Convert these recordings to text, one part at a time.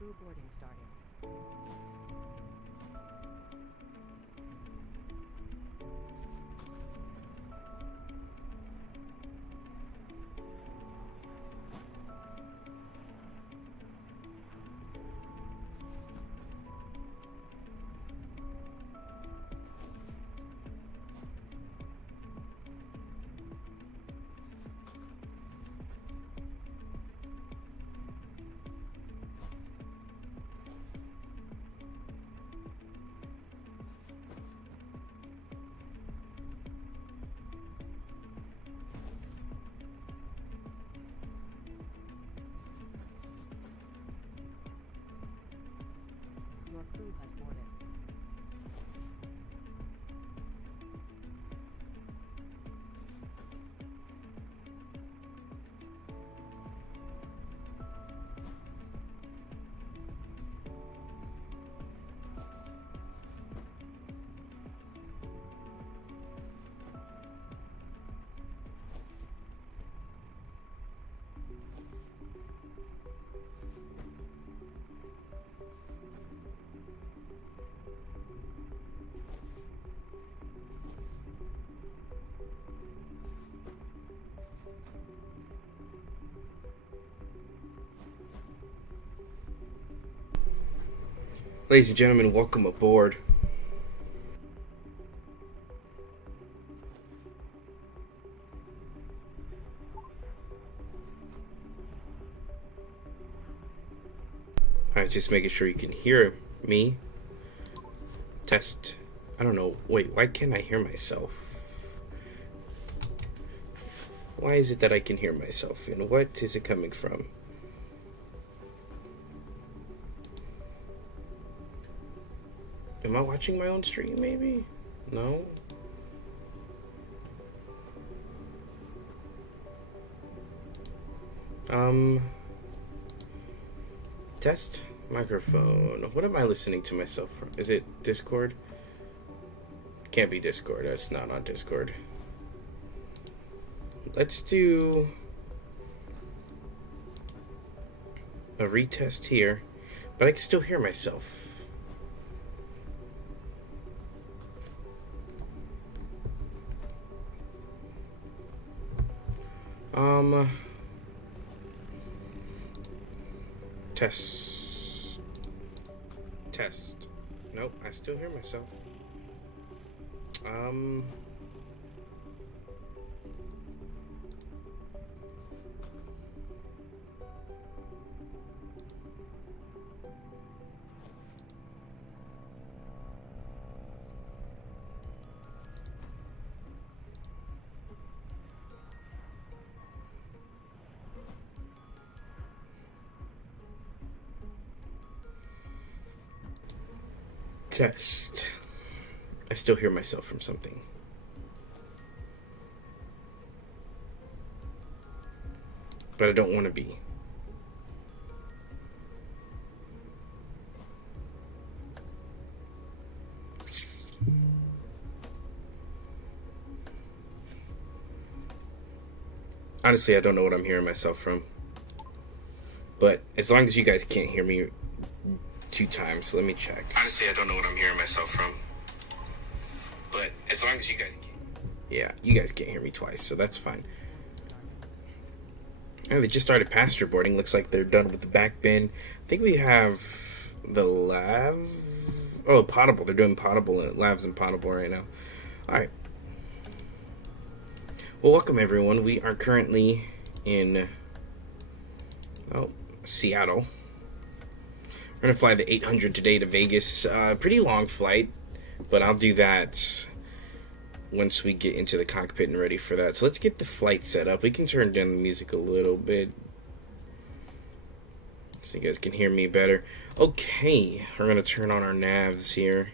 Crew boarding starting. Your crew has boarded. Ladies and gentlemen, welcome aboard. Alright, just making sure you can hear me. Test. I don't know. Wait, why can't I hear myself? Why is it that I can hear myself? And what is it coming from? Am I watching my own stream, maybe? No? Test microphone. What am I listening to myself from? Is it Discord? Can't be Discord. That's not on Discord. Let's do a retest here, but I can still hear myself. Test. Nope, I still hear myself. Test. I still hear myself from something. But I don't want to be. Honestly, I don't know what I'm hearing myself from. But as long as you guys can't hear me 2 times, let me check. Honestly, I don't know what I'm hearing myself from. But as long as you guys can't. Yeah, you guys can't hear me twice, so that's fine. And they just started pasture boarding. Looks like they're done with the back bin. I think we have the lav. Oh, potable. They're doing potable lavs and potable right now. Alright. Well, welcome everyone. We are currently in Seattle. We're going to fly the 800 today to Vegas. Pretty long flight, but I'll do that once we get into the cockpit and ready for that. So let's get the flight set up. We can turn down the music a little bit so you guys can hear me better. Okay, we're going to turn on our navs here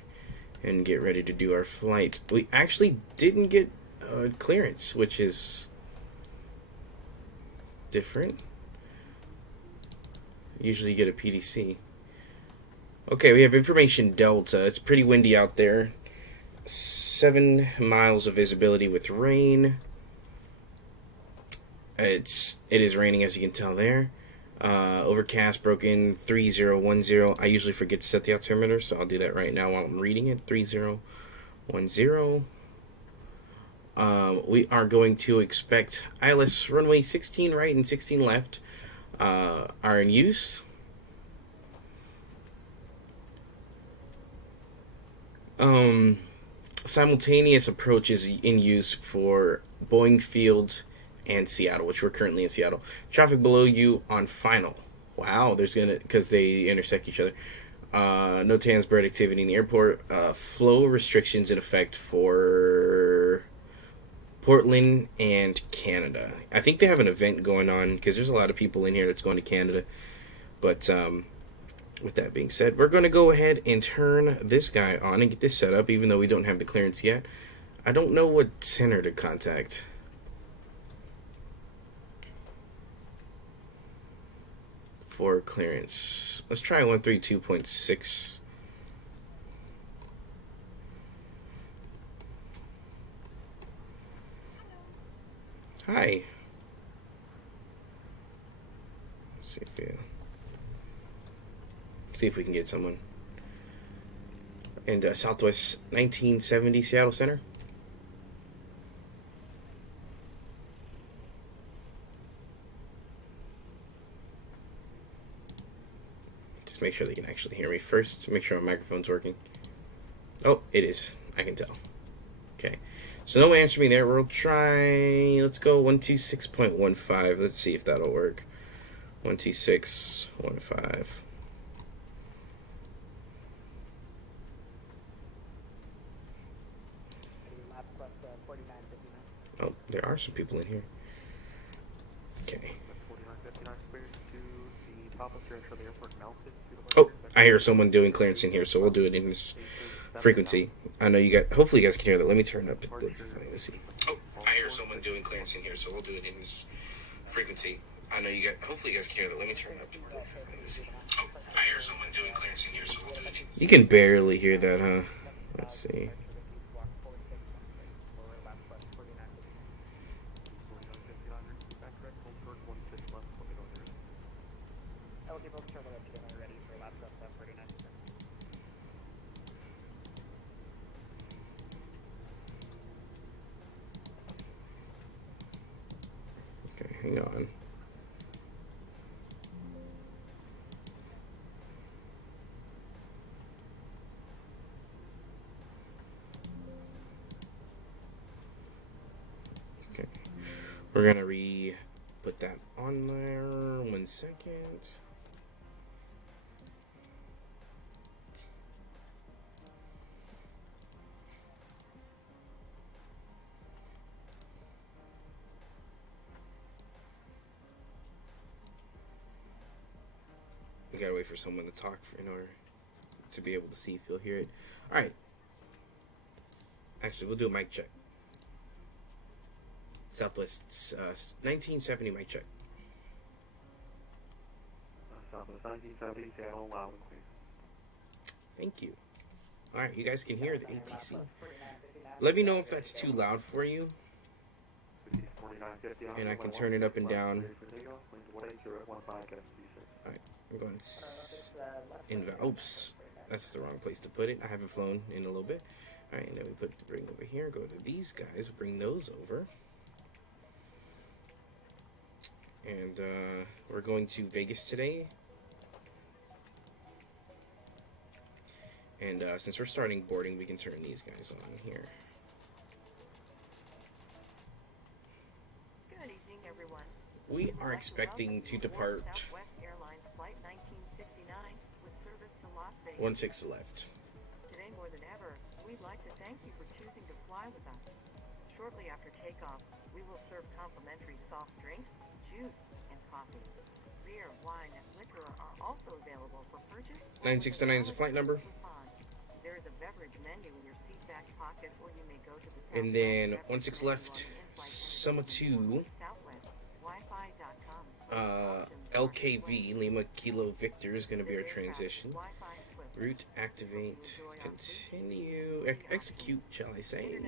and get ready to do our flight. We actually didn't get clearance, which is different. Usually you get a PDC. Okay, we have information Delta. It's pretty windy out there. 7 miles of visibility with rain. It is raining, as you can tell there. Overcast, broken, 3010. I usually forget to set the altimeter, so I'll do that right now while I'm reading it. 3010. We are going to expect ILS runway 16 right and 16 left are in use. Simultaneous approach is in use for Boeing Field and Seattle, which we're currently in Seattle. Traffic below you on final. Wow, there's gonna, because they intersect each other. No bird activity in the airport. Flow restrictions in effect for Portland and Canada. I think they have an event going on because there's a lot of people in here that's going to Canada. But with that being said, we're going to go ahead and turn this guy on and get this set up, even though we don't have the clearance yet. I don't know what center to contact. For clearance. Let's try 132.6. Hi. See if we can get someone. And Southwest 1970 Seattle Center. Just make sure they can actually hear me first to make sure my microphone's working. Oh, it is. I can tell. Okay. So no one answered me there. We'll try, let's go 126.15. Let's see if that'll work. 126.15. Oh, there are some people in here. Okay. Oh, I hear someone doing clearance in here, so we'll do it in this frequency. I know you got, hopefully you guys can hear that. Let me turn up the frequency. Oh, I hear someone doing clearance in here, so we'll do it in this frequency. I know you got, hopefully you guys can hear that. Let me turn up the frequency. Oh, I hear someone doing clearance in here, so we'll do it in. You can barely hear that, huh? Let's see. Okay, hang on. Okay, we're gonna put that on there. 1 second. We gotta wait for someone to talk in order to be able to see if you'll hear it. All right. Actually, we'll do a mic check. Southwest 1970 mic check. Southwest 1970 Seattle, loud and clear. Thank you. All right, you guys can hear the ATC. Let me know if that's too loud for you, and I can turn it up and down. All right, I'm going oops, that's the wrong place to put it. I haven't flown in a little bit. All right, and then we bring over here. Go to these guys. Bring those over. And we're going to Vegas today. And since we're starting boarding, we can turn these guys on here. Good evening, everyone. We are expecting to depart. Southwest Airlines Flight 1969 with service to Las Vegas. 16 left. Today, more than ever, we'd like to thank you for choosing to fly with us. Shortly after takeoff, we will serve complimentary soft drinks, juice, and coffee. Beer, wine, and liquor are also available for purchase. 969 is the flight number. There is a beverage menu in your seat back pocket, or you may go to the And then 16 left, Summa 2, LKV, Lima Kilo Victor is going to be our transition. Route, activate, continue, execute, shall I say.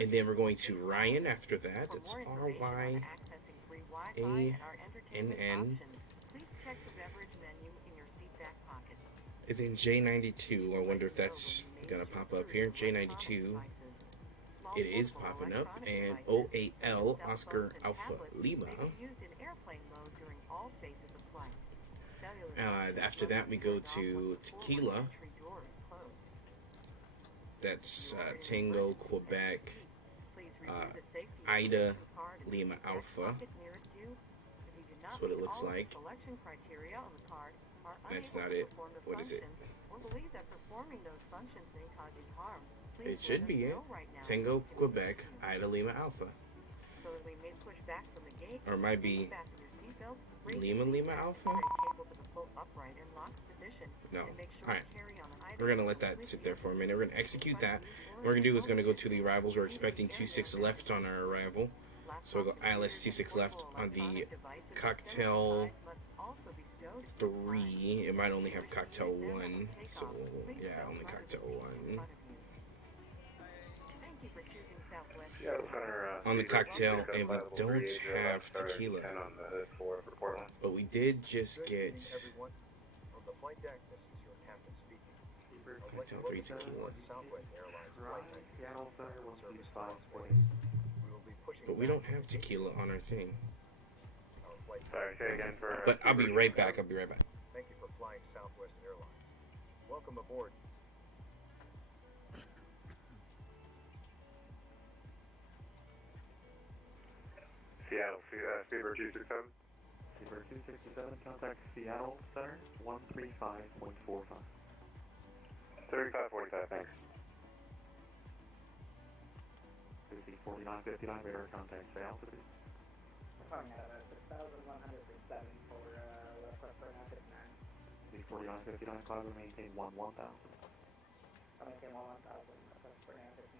And then we're going to Ryan after that. It's RYANN And then J92, I wonder if that's gonna pop up here. J92, it is popping up. And O8L, Oscar Alpha Lima. After that, we go to Tequila. That's Tango, Quebec, Ida, Lima Alpha. That's what it looks like. That's not it. What is it? It should be it. Tango, Quebec, Ida, Lima Alpha. Or it might be Lima Alpha? No. Alright. We're going to let that sit there for a minute. We're going to execute that. What we're going to do is going to go to the arrivals. We're expecting 2-6 left on our arrival. So we'll go ILS 2-6 left on the cocktail 3. It might only have cocktail 1. So, yeah, only cocktail 1. On the cocktail, and we don't have tequila. But we did just get cocktail 3 tequila. But we don't have tequila on our thing. Sorry, say again for... But I'll be right back. Thank you for flying Southwest Airlines. Welcome aboard. Seattle, Speedbird 267. Speedbird 267, contact Seattle Center, 135.45. 3545, thanks. 4959, radar contact, say altitude. Calling at 6,107 for Westwest 4959. 4959, cloud will maintain 1000. I'll maintain 1000, Westwest 4959.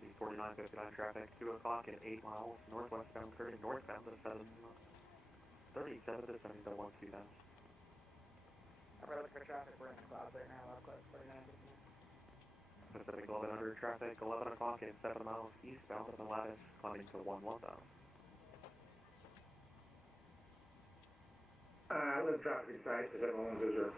The 4959 traffic, 2 o'clock at 8 miles, northwestbound current northbound to 737 to 701 2000. We're looking for traffic, we're in the clouds right now, Westwest 4959. Pacific 1100 traffic, 11 o'clock at 7 miles eastbound of the lattice, climbing to 1000. Live traffic site, Pacific 110.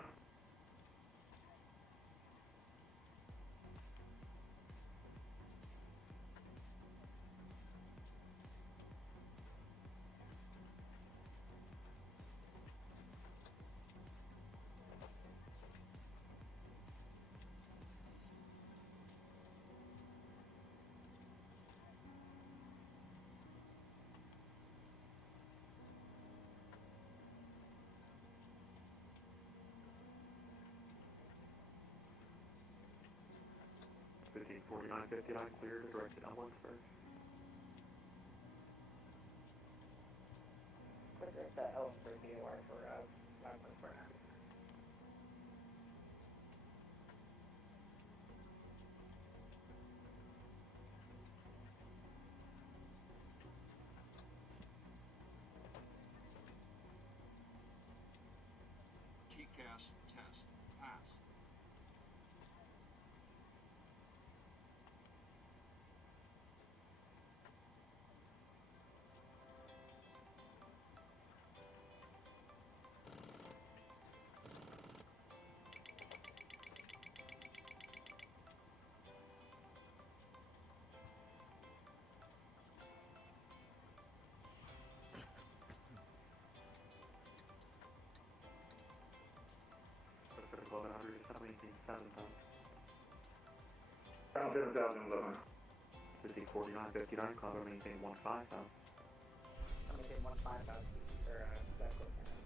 Fifteen 4959 clear, directed onwards first. What's this Ellen for DOR for Westwest 4959? Ksea-Klas test pass. Pacific 1100 to 7,000. Down 7,011. 4959, cloud will maintain 15,000. I'll maintain 15,000 for that close now.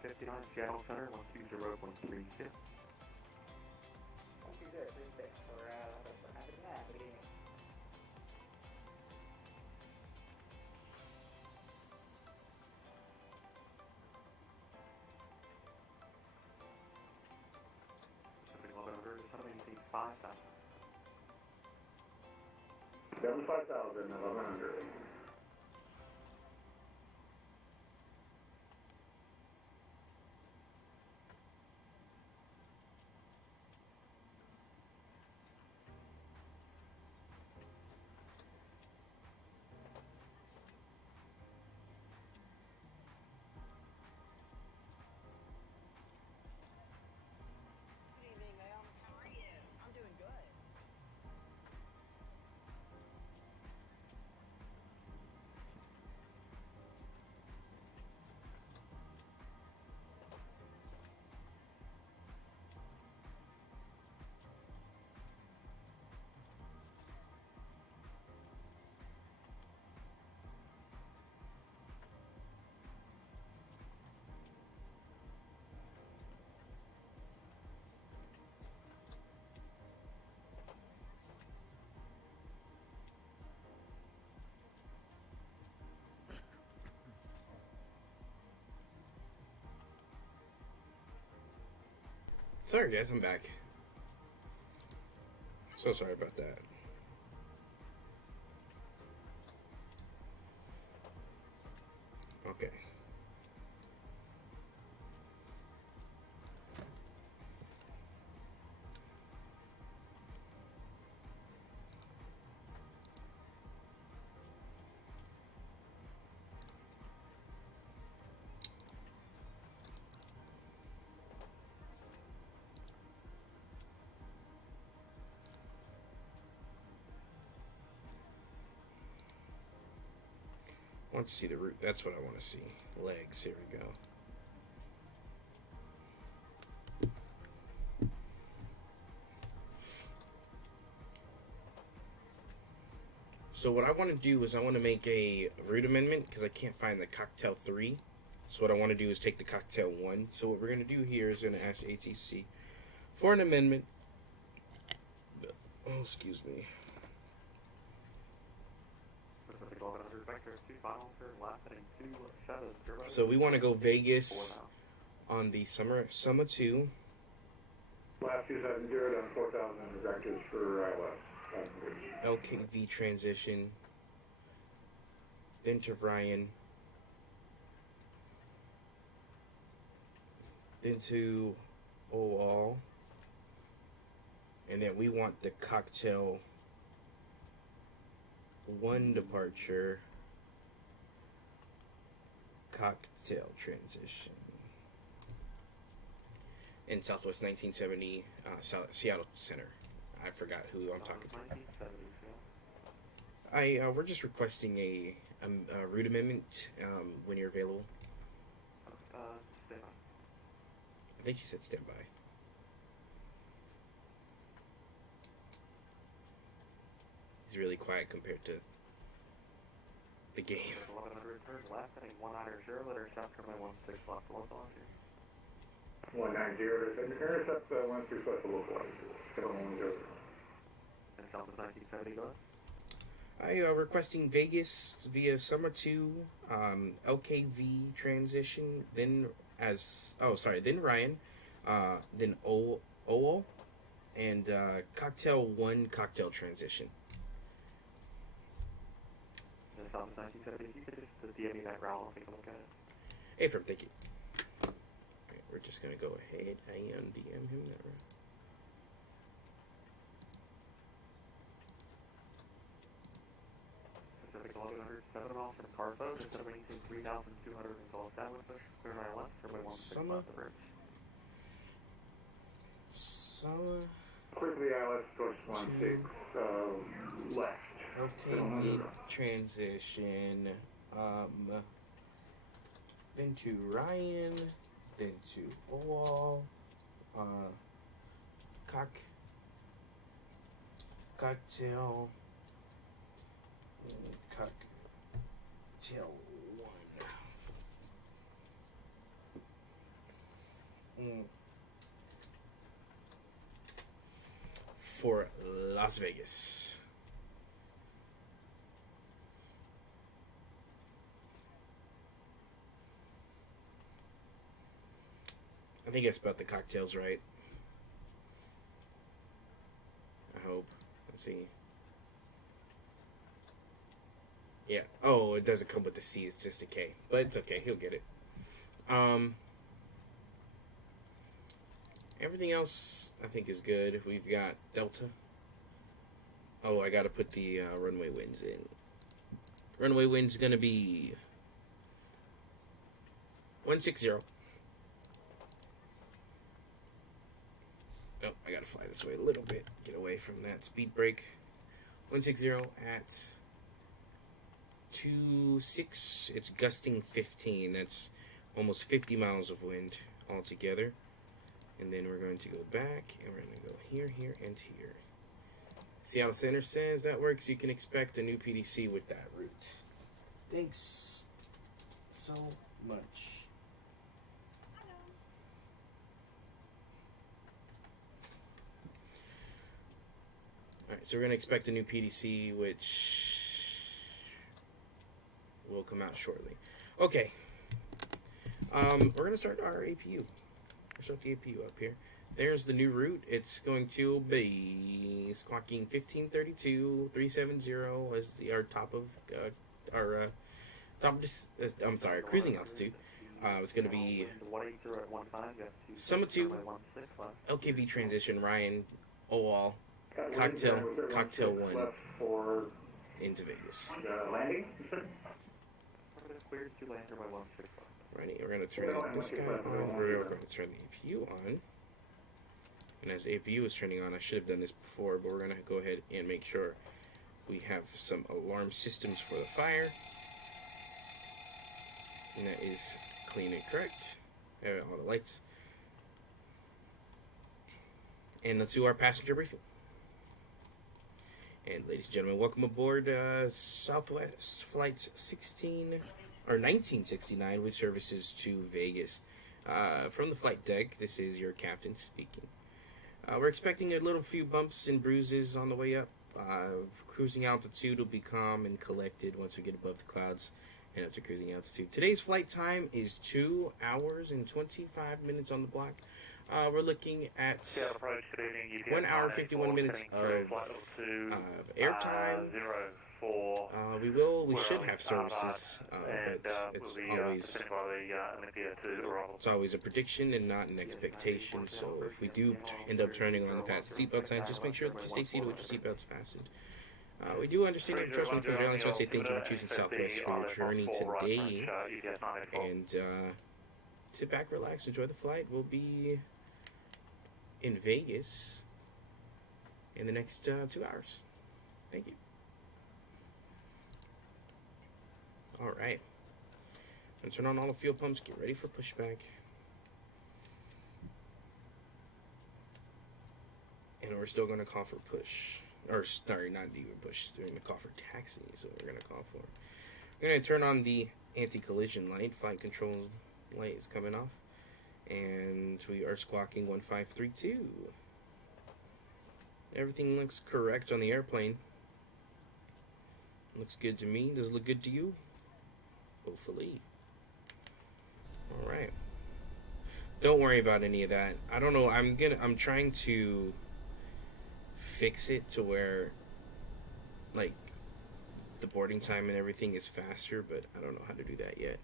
4959, Seattle Center, 120.32. 12036 for good evening. Something 1100 to something 5,000. 75,000, 1100. Good evening, ma'am. How are you? I'm doing good. Sorry guys, I'm back. So sorry about that. Okay. I want to see the root. That's what I want to see. Legs. Here we go. So what I want to do is I want to make a root amendment because I can't find the cocktail 3. So what I want to do is take the cocktail 1. So what we're going to do here is going to ask ATC for an amendment. Oh, excuse me. So we want to go Vegas on the Summer 2. Last 270 down 4,000 vectors for ILS. LKV transition. Then to Ryan. Then to OAL. And then we want the cocktail 1 departure. Cocktail transition. In Southwest 1970, Seattle Center. I forgot who I'm talking to. We're just requesting a route amendment when you're available. I think she said standby. He's really quiet compared to the game. 1100 turns left, heading 190, letter south, runway 16 left, localizer. 190, intercept 16 left, localizer. 710. And south is 1970, go ahead. Requesting Vegas via Summer 2, LKV transition, then then Ryan, then OO, and Cocktail 1 cocktail transition. And south is 1970, you could just DM that ground, I'll take a look at it. Hey, from thank you. Alright, we're just gonna go ahead and DM him that route. Pacific 1100, 7 off from Carso, instead of maintain 3,200 until established, clear 9 left, runway 16 left, the bridge. Summer. Clear to the ILS, course 16 left. LKV transition. Then to Ryan, then to OAL, cocktail 1. for Las Vegas. I think I spelled the cocktails right. I hope. Let's see. Yeah. Oh, it doesn't come with the C. It's just a K. But it's okay. He'll get it. Everything else, I think, is good. We've got Delta. Oh, I got to put the runway winds in. Runway wind's going to be 160. Oh, I got to fly this way a little bit. Get away from that speed break. 160 at 26. It's gusting 15. That's almost 50 miles of wind altogether. And then we're going to go back, and we're going to go here, here, and here. Seattle Center says that works. You can expect a new PDC with that route. Thanks so much. Alright, so we're going to expect a new PDC, which will come out shortly. Okay. We're going to start our APU. Start the APU up here. There's the new route. It's going to be squawking 1532 370 as our top of I'm sorry, cruising altitude. It's going to be Summit 2, LKB transition, Ryan, OWAL, Cocktail 1 into Vegas. Landing? Cleared to lander by 165. Righty, we're going to turn this guy on. We're going to turn the APU on. And as the APU is turning on, I should have done this before, but we're going to go ahead and make sure we have some alarm systems for the fire. And that is clean and correct. All the lights. And let's do our passenger briefing. And ladies and gentlemen, welcome aboard Southwest Flight 1969 with services to Vegas. From the flight deck, this is your captain speaking. We're expecting a little few bumps and bruises on the way up. Cruising altitude will be calm and collected once we get above the clouds and up to cruising altitude. Today's flight time is 2 hours and 25 minutes on the block. We're looking at 1 hour 51 minutes of airtime. We should have services, but it's always a prediction and not an expectation. So if we do end up turning on the fasten seatbelt sign, just make sure that you stay seated with your seatbelts fastened. We do understand you have trust when it comes to airlines, so I say thank you for choosing Southwest for your journey today. And sit back, relax, enjoy the flight. We'll be in Vegas in the next 2 hours. Thank you. Alright. I'm gonna turn on all the fuel pumps, get ready for pushback. And we're still gonna call for push. Or sorry, not even push, we're gonna call for taxi, so we're gonna call for. We're gonna turn on the anti-collision light, flight control light is coming off. And we are squawking 1532. Everything looks correct on the airplane. Looks good to me. Does it look good to you? Hopefully. Alright. Don't worry about any of that. I don't know. I'm trying to fix it to where like the boarding time and everything is faster, but I don't know how to do that yet.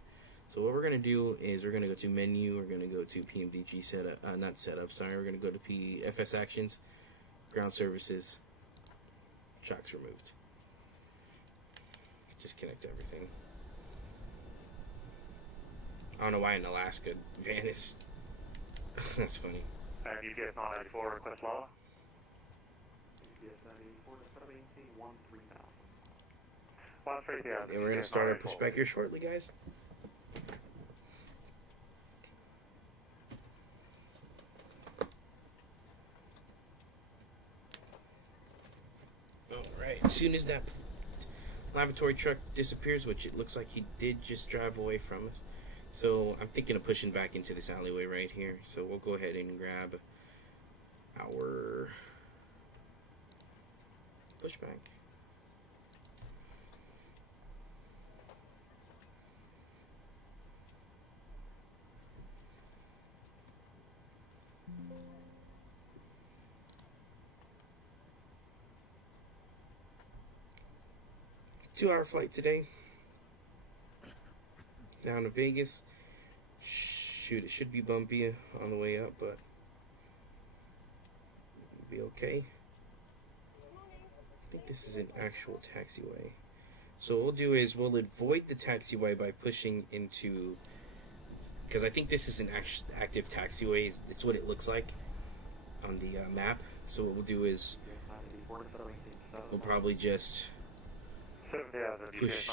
So what we're going to do is we're going to go to menu, we're going to go to PMDG setup, not setup, sorry, we're going to go to PFS actions, ground services, shocks removed. Disconnect everything. I don't know why in Alaska van is, that's funny. UPS 984, request Lala. UPS 984, that's ABC 13,000. And we're going to start our pushback here shortly, guys. Alright, as soon as that lavatory truck disappears, which it looks like he did just drive away from us, So I'm thinking of pushing back into this alleyway right here. So we'll go ahead and grab our pushback. Two-hour flight today. Down to Vegas. Shoot, it should be bumpy on the way up, but it'll be okay. I think this is an actual taxiway. So what we'll do is we'll avoid the taxiway by pushing into, because I think this is an active taxiway. It's what it looks like on the map. So what we'll do is we'll probably just push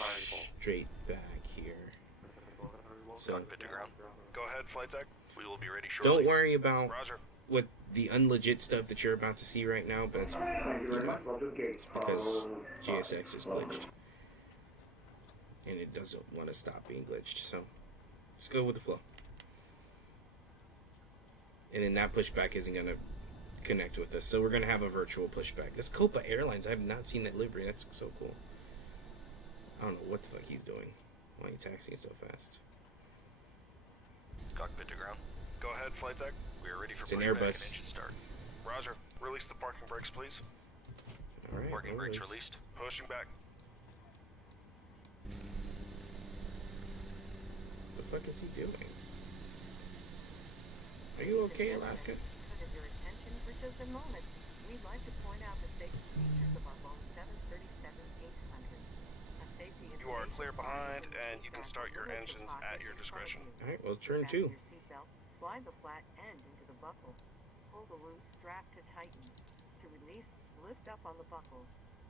straight back here. So Cockpit to ground. Go ahead, flight deck. We will be ready shortly. don't worry about Roger. what the unlegit stuff that you're about to see right now, but it's because GSX is glitched. And it doesn't want to stop being glitched. So just go with the flow. And then that pushback isn't going to connect with us. So we're going to have a virtual pushback. That's Copa Airlines. I have not seen that livery. That's so cool. I don't know what the fuck he's doing. Why are you taxiing so fast? Cockpit to ground. Go ahead, flight deck. We are ready for It's an pushback and Airbus. engine start. Roger. Release the parking brakes, please. All right. Parking no brakes worries. released. Pushing back. What the fuck is he doing? Are you okay, Alaska? Under your attention for just a moment, we'd like to point out the safety features of our Boeing 737-800. A safety You are information clear card behind, will and you can start your lift the engines pocket at your in front of discretion. you. All right, well, turn Fasten 2. your seatbelt, slide the flat end into the buckle. Pull the loose strap to tighten. To release, lift up on the buckle.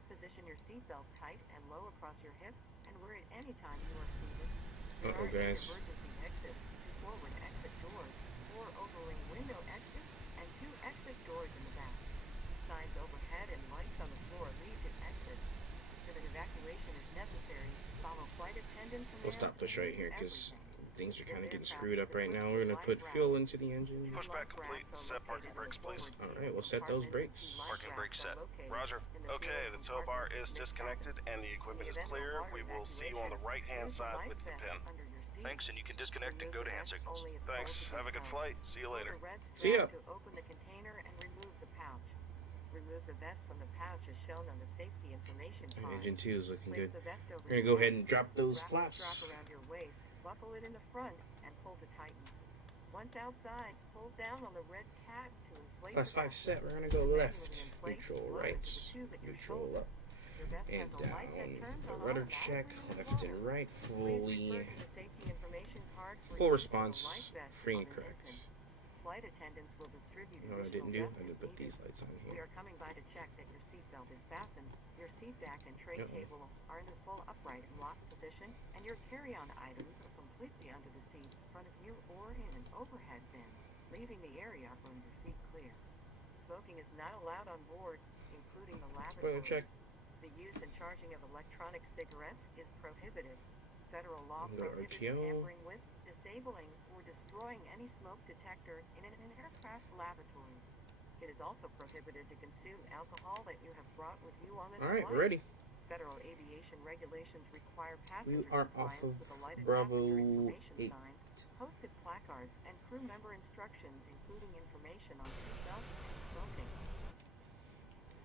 Position your seatbelt tight and low across your hips, and where at any time you are seated. There Uh-oh, are guys. emergency exits, 2 forward exit doors, 4 overwing window exits, and 2 exit doors in the back. Signs overhead and lights on the floor lead to exits. If an evacuation is necessary, follow flight attendant commands. We'll stop push right here because everything. things are kind of getting screwed up right now. We're going to put fuel into the engine. Pushback complete. Set parking brakes, please. All right, we'll set those brakes. Parking brakes set. Roger. Okay, the tow bar is disconnected and the equipment is clear. We will see you on the right-hand side with the pin. Thanks, and you can disconnect and go to hand signals. Thanks. Have a good flight. See you later. See ya. To open the container and remove the pouch. Remove the vest from the pouch as shown on the safety information card. Engine 2 is looking Place good. the vest over We're going to your go ahead and drop those Wrap the flaps. strap around your waist, buckle it in the front, and pull to tighten. Once outside, pull down on the red tab to inflate Class the 5 vest. set. We're going to go Manually left, inflate, neutral lower right, to the tube at your neutral shoulder. up, Your vest and has a light that down. turns The on rudder automatically check, when left you and lower. right, Please fully refer to the safety information card for full use of the response, life vest free on and an correct. infant. Flight attendants will distribute You know what I additional didn't do? vests I if didn't put needed. these lights on We here. are coming by to check that your seatbelt is fastened, your seat back and tray Uh-oh. cable are in the full upright and locked position, and your carry-on items are completely under the seat in front of you or in an overhead bin, leaving the area from your seat clear. Smoking is not allowed on board, including the lavatory. Spoiler check. The use and charging of electronic cigarettes is prohibited. Federal law Go to prohibits RTO. tampering with, disabling, or destroying any smoke detector in an aircraft lavatory. It is also prohibited to consume alcohol that you have brought with you on the All right, flight. we're ready. Federal aviation regulations require We passengers are compliance off of with the lighted Bravo passenger information 8. signs, posted placards, and crew member instructions, including information on seatbelts and smoking.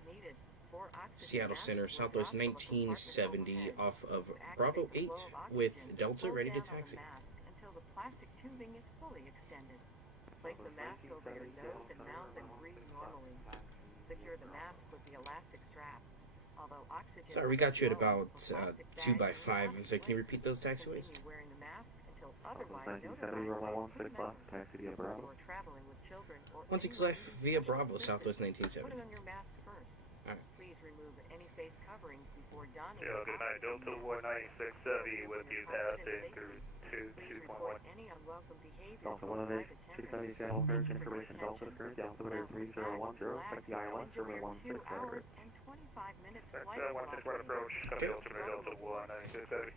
Needed. 4 oxygen Seattle masks Center, were Southwest dropped from a compartment 1970 overhead. off of To activate Bravo the 8 flow of with oxygen, Delta hold ready to down on the taxi. mask until the plastic tubing is fully extended. Place the mask over your nose and mouth and breathe normally. Secure the mask with the elastic strap. Although oxygen Sorry, we got you at is low, about a plastic 2 bag by is 5. not So can you placed. repeat those taxiways? Continue wearing the mask until otherwise 1970, notified runway by 16 crew left, members. taxi via Bravo. Or traveling with children or 16 anyone left needing via special Bravo, assistance. Southwest Put 1970. it on your mask first. Alright. Please remove any face coverings before donning Yeah, good night. Delta 1967 with you passing through Please 22.1. report any unwelcome behavior Delta to 1 the of flight 670 attendant. Seattle Thank Courage, you for your information Delta attention. Spirit, Delta Winner Now, 3010, relax, check the ILS, enjoy runway your 2 16 hours and 25 minutes That's flight 161 velocity. approach, coming Okay. Delta 1967.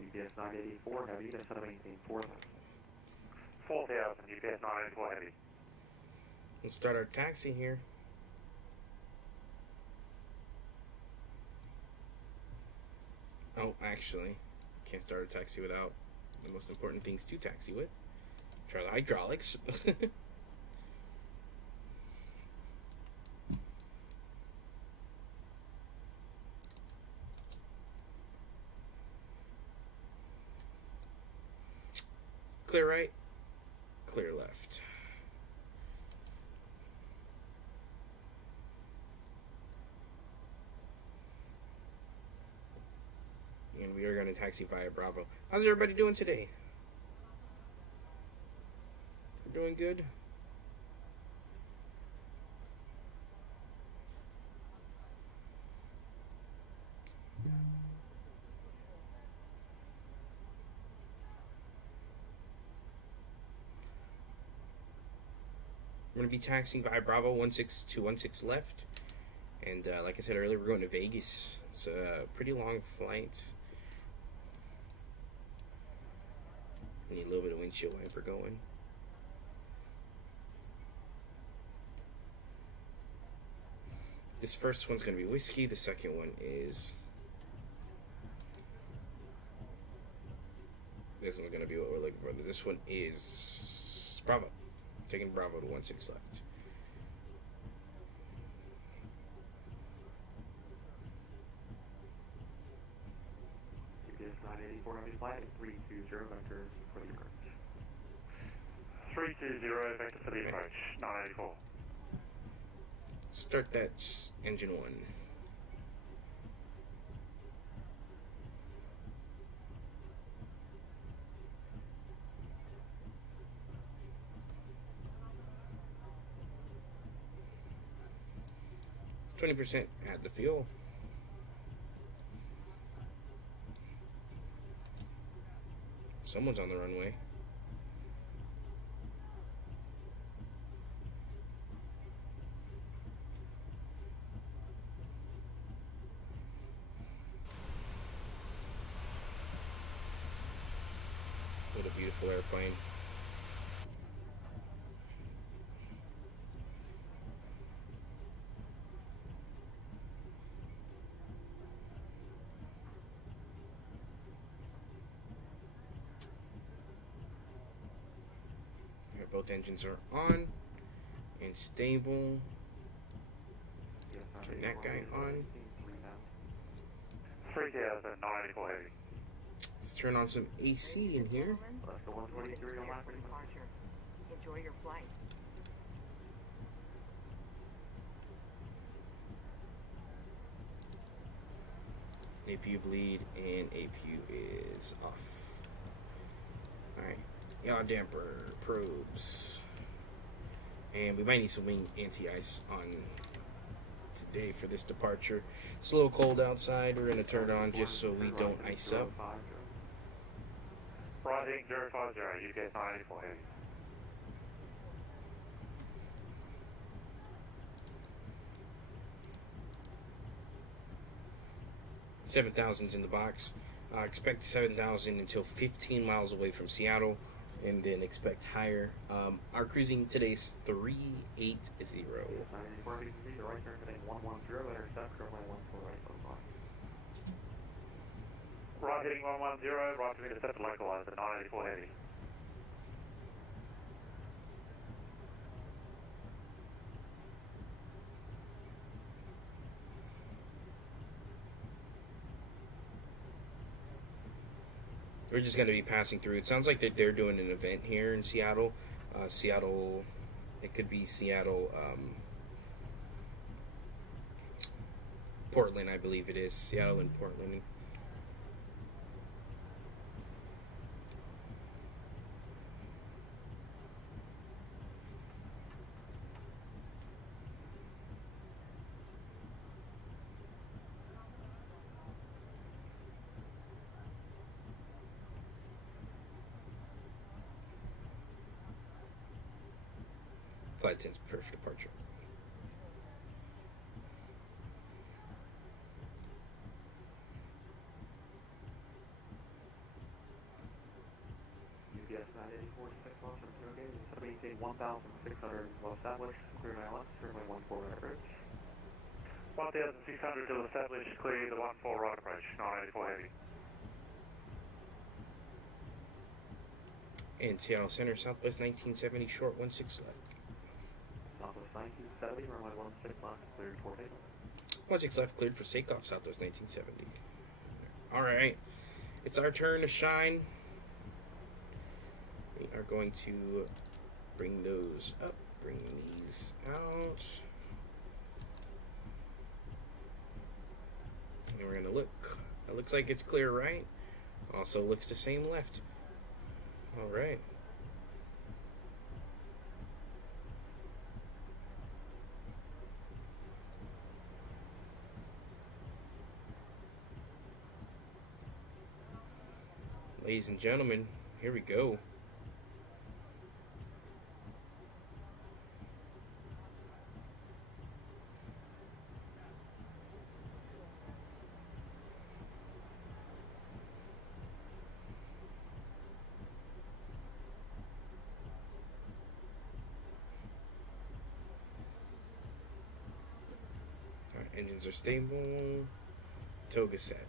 UPS 984 heavy, descend to maintain 4,000. 4,000, UPS 984 heavy. We'll start our taxi here. Oh, actually, can't start a taxi without the most important things to taxi with. Try the hydraulics. Clear right, clear left. And we are going to taxi via Bravo. How's everybody doing today? We're doing good? We're going to be taxiing via Bravo 16216 left. And like I said earlier, we're going to Vegas. It's a pretty long flight. Need a little bit of windshield wiper going. This first one's going to be whiskey. The second one is... This one's going to be what we're looking for. This one is Bravo. Taking Bravo to 16 left. UPS 984 heavy flight, 320 vector for the approach. 320, vector for the approach, 984. Start that engine one. %, add the fuel. Someone's on the runway. What a beautiful airplane. Here, both engines are on and stable. Turn that guy on. 3,000, 984 heavy. Let's turn on some AC in here. Left to 123 on left. Departure. Enjoy your flight. APU bleed and APU is off. Alright. Yaw damper probes. And we might need some wing anti-ice on today for this departure. It's a little cold outside. We're going to turn it on just so we don't ice up. Rising 050, UPS 984 heavy. $7,000's in the box. Expect 7,000 until 15 miles away from Seattle, and then expect higher. Our cruising today is 380. 984 heavy, the right turn heading 110, intercept, runway 14 right, so far. Right heading 110, right to intercept and localize at 984 heavy. We're just going to be passing through. It sounds like that they're doing an event here in Seattle. Seattle, it could be Seattle, Portland, I believe it is. Seattle and Portland. Flight 10's prepared for departure. Welcome to okay. So maintain 1,600 well established, clear ILS, runway 14 right approach. 1,600 to establish, clear the 14 right approach, 984 heavy. And Seattle Center, Southwest 1970, short 16 left. Southwest 1970, runway 16 left, cleared for takeoff. 16 left, cleared for takeoff, Southwest 1970. Alright, it's our turn to shine. We are going to bring those up, bring these out. And we're going to look. It looks like it's clear right. Also looks the same left. Alright. Ladies and gentlemen, here we go. Alright, engines are stable. Toga set.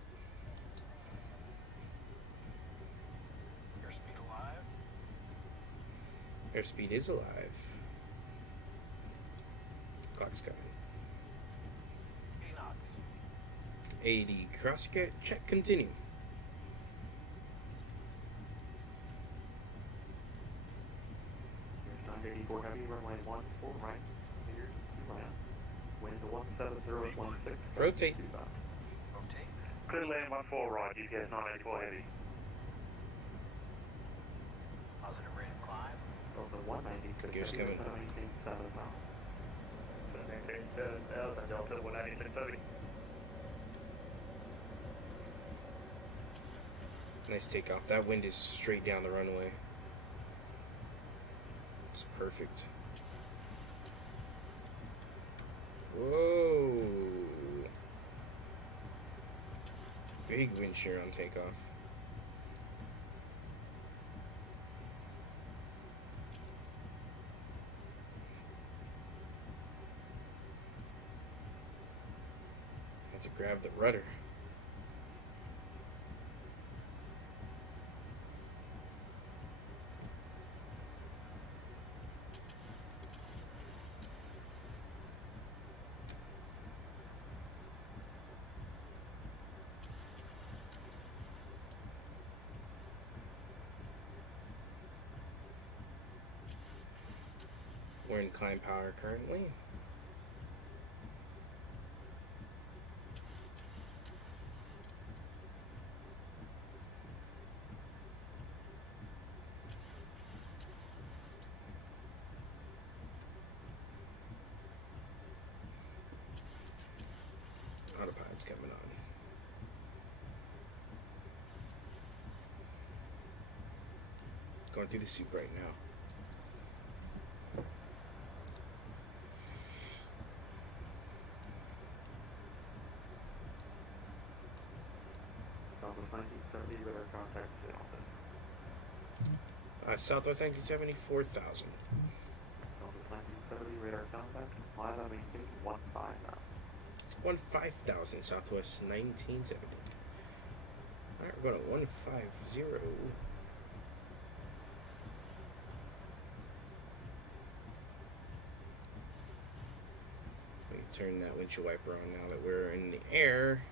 Airspeed is alive. Clock's going. 80 crosscut. Check. Continue. Here's 984 heavy, runway 14 right. Clear to land. Wind 17016. Rotate. Clear land 14 right, GPS 984 heavy. Positive rate of climb. Over 190. Gears coming. 7,000. 7,000, Delta 196.30. Nice takeoff. That wind is straight down the runway. It's perfect. Whoa. Big wind shear on takeoff. Have to grab the rudder. We're in climb power currently. Autopilot's coming on. Going through the soup right now. Southwest 1970, radar contact to office. Southwest 1970, 4,000. Southwest 1970, radar contact. Fly that maintain 15,000. 15,000 Southwest 1970. Alright, we're going to 150. Let me turn that windshield wiper on now that we're in the air.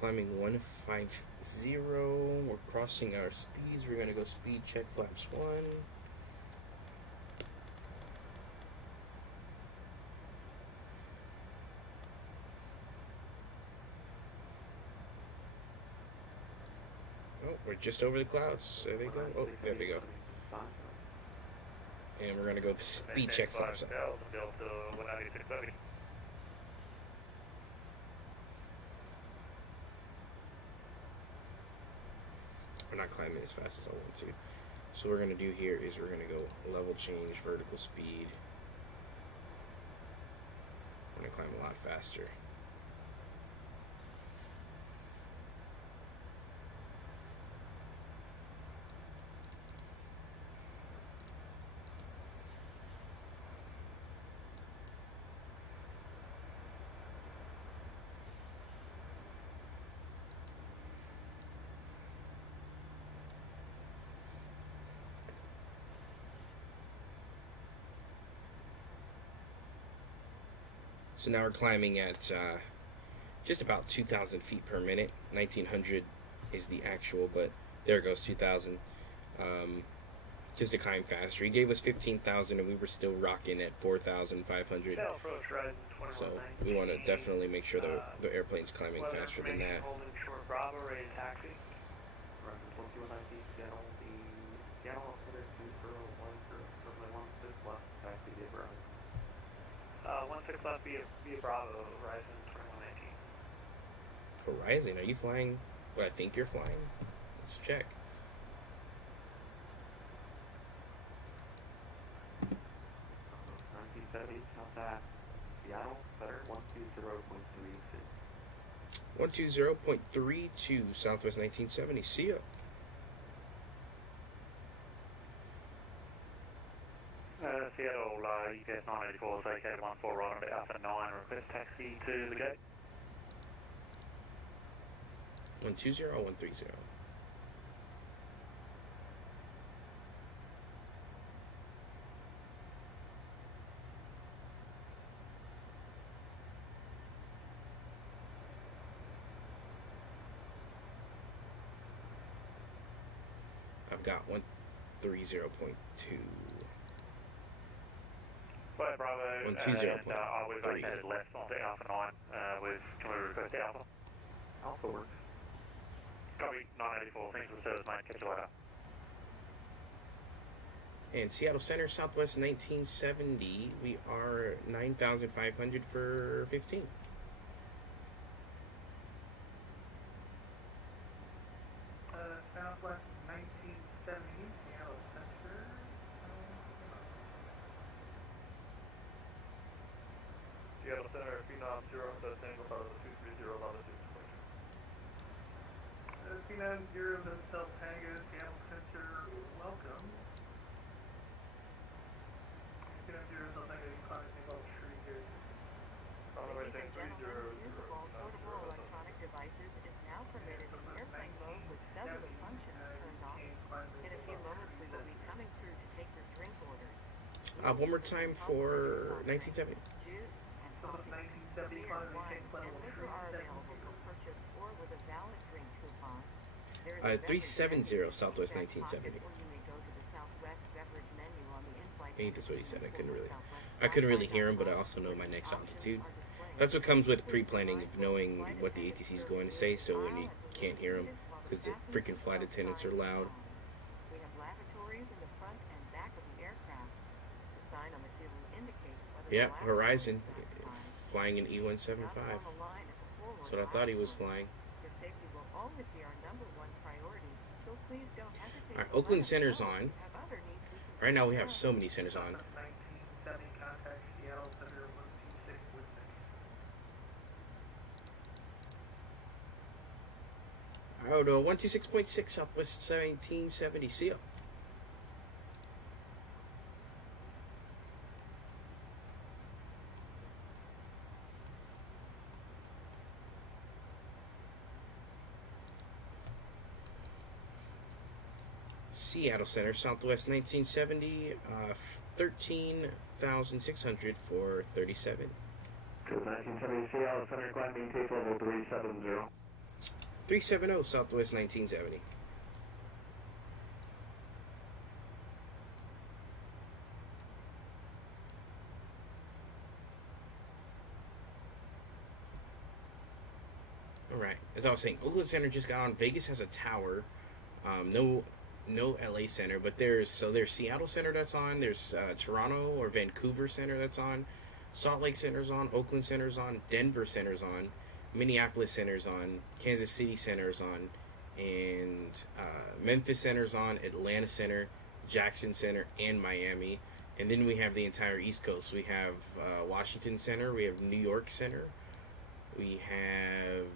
Climbing 150. We're crossing our speeds. We're going to go speed check flaps 1. Oh, we're just over the clouds. There they go. Oh, there they go. And we're going to go speed check flaps up. Delta 196.30. We're not climbing as fast as I want to. So what we're going to do here is we're going to go level change, vertical speed. We're going to climb a lot faster. So now we're climbing at just about 2,000 feet per minute. 1,900 is the actual, but there goes 2,000. Just to climb faster. He gave us 15,000 and we were still rocking at 4,500. So we want to definitely make sure the airplane's climbing faster than that. Bravo, ready to taxi. Run 2190, Seattle, the Seattle Center 2010, 16 left, taxi via Bravo. 16 left via Bravo, Horizon 2119. Horizon, are you flying what I think you're flying? Let's check. Seattle, Center 120.32. 120.32 Southwest 1970. See ya. Seattle, UPS 984 is located 14 right on to Alpha 9. Request taxi to the gate. 120 or 130? I've got 130.2. Flight Bravo, 120.3. we've located left onto Alpha 9, can we request Alpha? Alpha works. Copy, 984, thanks for the service, mate, catch you later. And Seattle Center, Southwest 1970, we are 9,500 for 15. Southwest 1970, Seattle Center. Seattle Center, Phenom 0, that's Tango Bravo 230, latitude 22. Phenom 0, that's South Tango, Seattle Center, welcome. Phenom 0, South Tango, you climb a single tree here. On the way, thanks, 300. Use of all portable electronic devices is now permitted in airplane mode with cellular functions turned off. In a few moments, we will be coming through to take your drink orders. One more time for 1970. Juice and coffee, 1970, beer, wine, and liquor are available for purchase or with a valid drink coupon. There is a 370 beverage Southwest menu in the back 1970. pocket, or you may go to the Southwest beverage menu on the in-flight I think that's what he said. I couldn't really Southwest hear him, but I also know my next altitude. That's what comes with pre-planning, of knowing what the ATC is going to say, so when you can't hear them, because the freaking flight attendants are loud. We have lavatories in the front and back of the aircraft. The sign on the ceiling indicates whether Yeah, the Horizon, lavatory is occupied. flying an E175. That's on the line at the forward That's what I thought he was flying. Your safety will always be our #1 priority, so please don't hesitate. Alright, to Oakland let us Center's know on. if you have other needs we can Right now we take have care of. so many centers on. 1970, contact Seattle Center 126 with me. Oh no, 126.6 Southwest 1970. See ya. Seattle Center, Southwest 1970, 13,600 for 37. 1970 Seattle Center, climbing tape level 370. 370 Southwest 1970. Alright, as I was saying, Oakland Center just got on. Vegas has a tower. No LA Center, but there's Seattle Center that's on. There's Toronto or Vancouver Center that's on. Salt Lake Center's on. Oakland Center's on. Denver Center's on. Minneapolis Center's on. Kansas City Center's on. And Memphis Center's on. Atlanta Center, Jackson Center, and Miami. And then we have the entire East Coast. We have Washington Center. We have New York Center. We have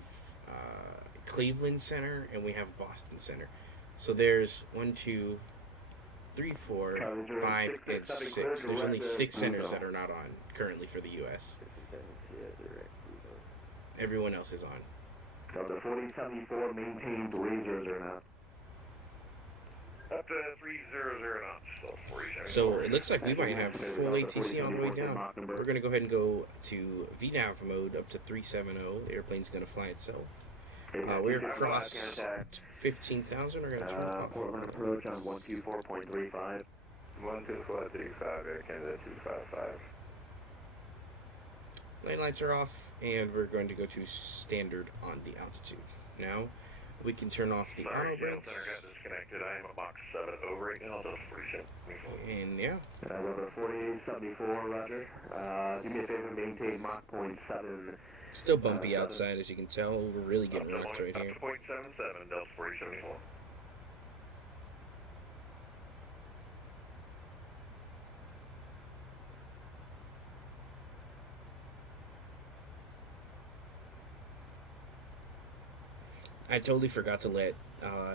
Cleveland Center. And we have Boston Center. So there's 1, 2, 3, 4, 5, and 6. There's only 6 centers that are not on currently for the U.S. Everyone else is on. So the 4074 maintained lasers are not. Up to 300 knots, Delta 47. So it looks like we might have full ATC all the way down. We're going to go ahead and go to VNAV mode up to 370. The airplane's going to fly itself. We're across 15,000. We're going to turn off. Portland approach on 124.35. 12435, Air Canada 255. Lane lights are off, and we're going to go to standard on the altitude. Now, we can turn off the auto brakes. Center got disconnected. I am at Mach 7 over right now, Delta 47. And yeah. Weather 4874, roger. Do me a favor, maintain Mach 0.7. Still bumpy outside, as you can tell. We're really getting rocked right here. Up to 0.77, Delta 4074. I totally forgot to let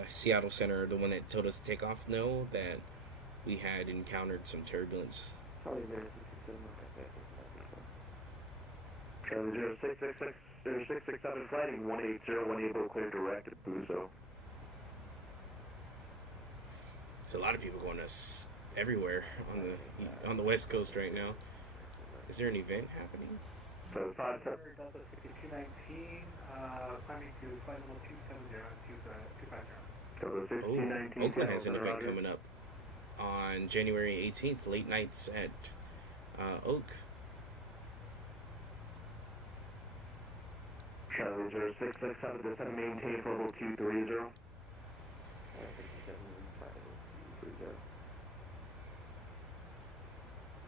Seattle Center, the one that told us to take off, know that we had encountered some turbulence. Charlie 0667 flighting 180, unable clear direct at Buzo. There's a lot of people going to everywhere on the West Coast right now. Is there an event happening? So 57. Delta 6219, climbing to flight level 250. Oh, Oakland has an event coming up on January 18th, late nights at Oak. Charlie 0667, descend maintain for level 230.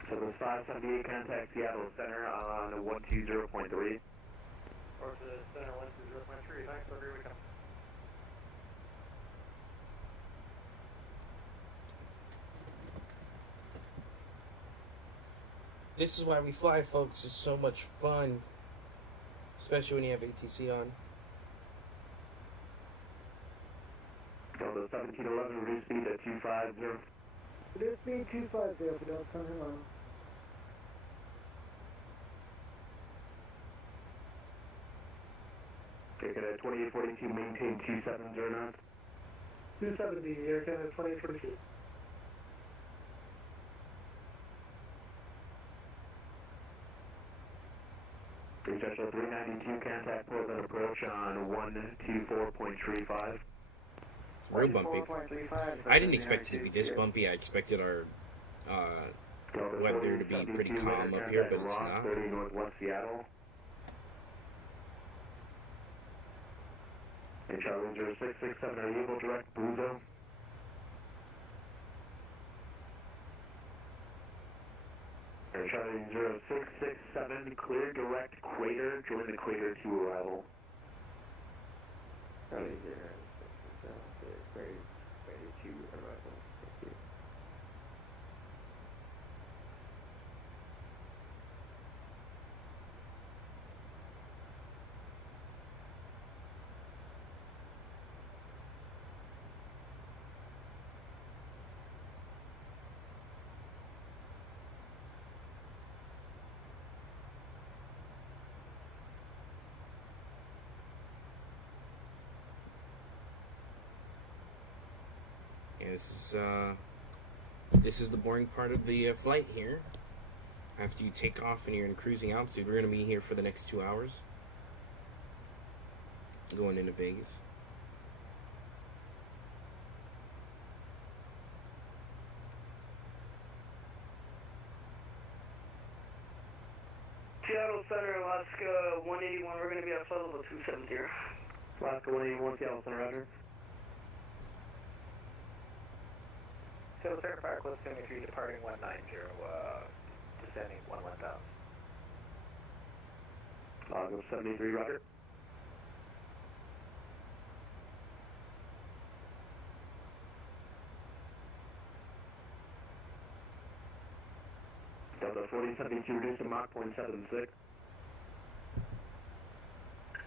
So the 578 contact Seattle Center on 120.3. Or to the center 120.3. Thanks, over here we come. This is why we fly, folks. It's so much fun. Especially when you have ATC on. Delta 1711, reduce speed at 250. Reduce speed 250 for Delta Center Line. Take it at 2842, maintain 270 knots. 270, Air Canada 2842. Potential 392, contact Portland approach on 124.35. Real bumpy. I didn't expect it to be this bumpy. I expected our weather to be pretty calm up here, but it's not. 30 Northwest Seattle. Hey, Charlie 0667, are you able to direct Buzo? Hey, Charlie 0667, clear direct Crater, join the Crater 2 arrival. Charlie 0667, Crater 2 arrival. Thank you. Yeah, this is the boring part of the flight here. After you take off and you're in cruising altitude, we're going to be here for the next 2 hours. Going into Vegas. Seattle Center, Alaska 181, we're going to be at flight level 270. Alaska 181, Seattle Center, roger. Seattle Center, fire close 73, departing 190, descending 11000. Lago 73, roger. Delta 4072, reduce to Mach 0.76.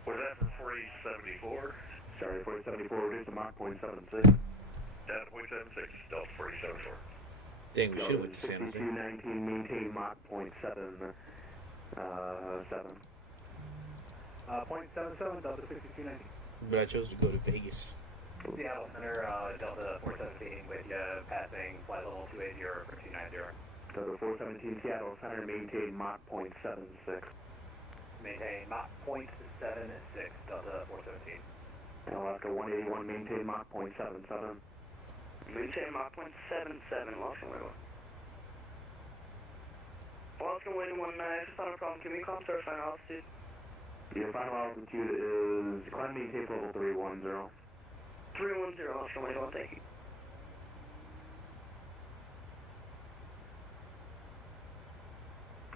Was that for 4074? Sorry, 4074, reduce to Mach 0.76. Down to 0.76, Delta 4074. Dang, we should have went to San Jose. 6219, maintain Mach 0.77. 0.77, Delta 6290. But I chose to go to Vegas. Seattle Center, Delta 417 with you, passing flight level 280 for 290. Delta 417 Seattle Center, maintain Mach .76. Maintain Mach .76, Delta 417. And Alaska 181, maintain Mach .77. Maintain Mach .77, Alaska 181. Alaska 181, if it's not a problem, can we calm start final altitude? Your final altitude is, climb maintain level 310. 310, Alaska 181, thank you.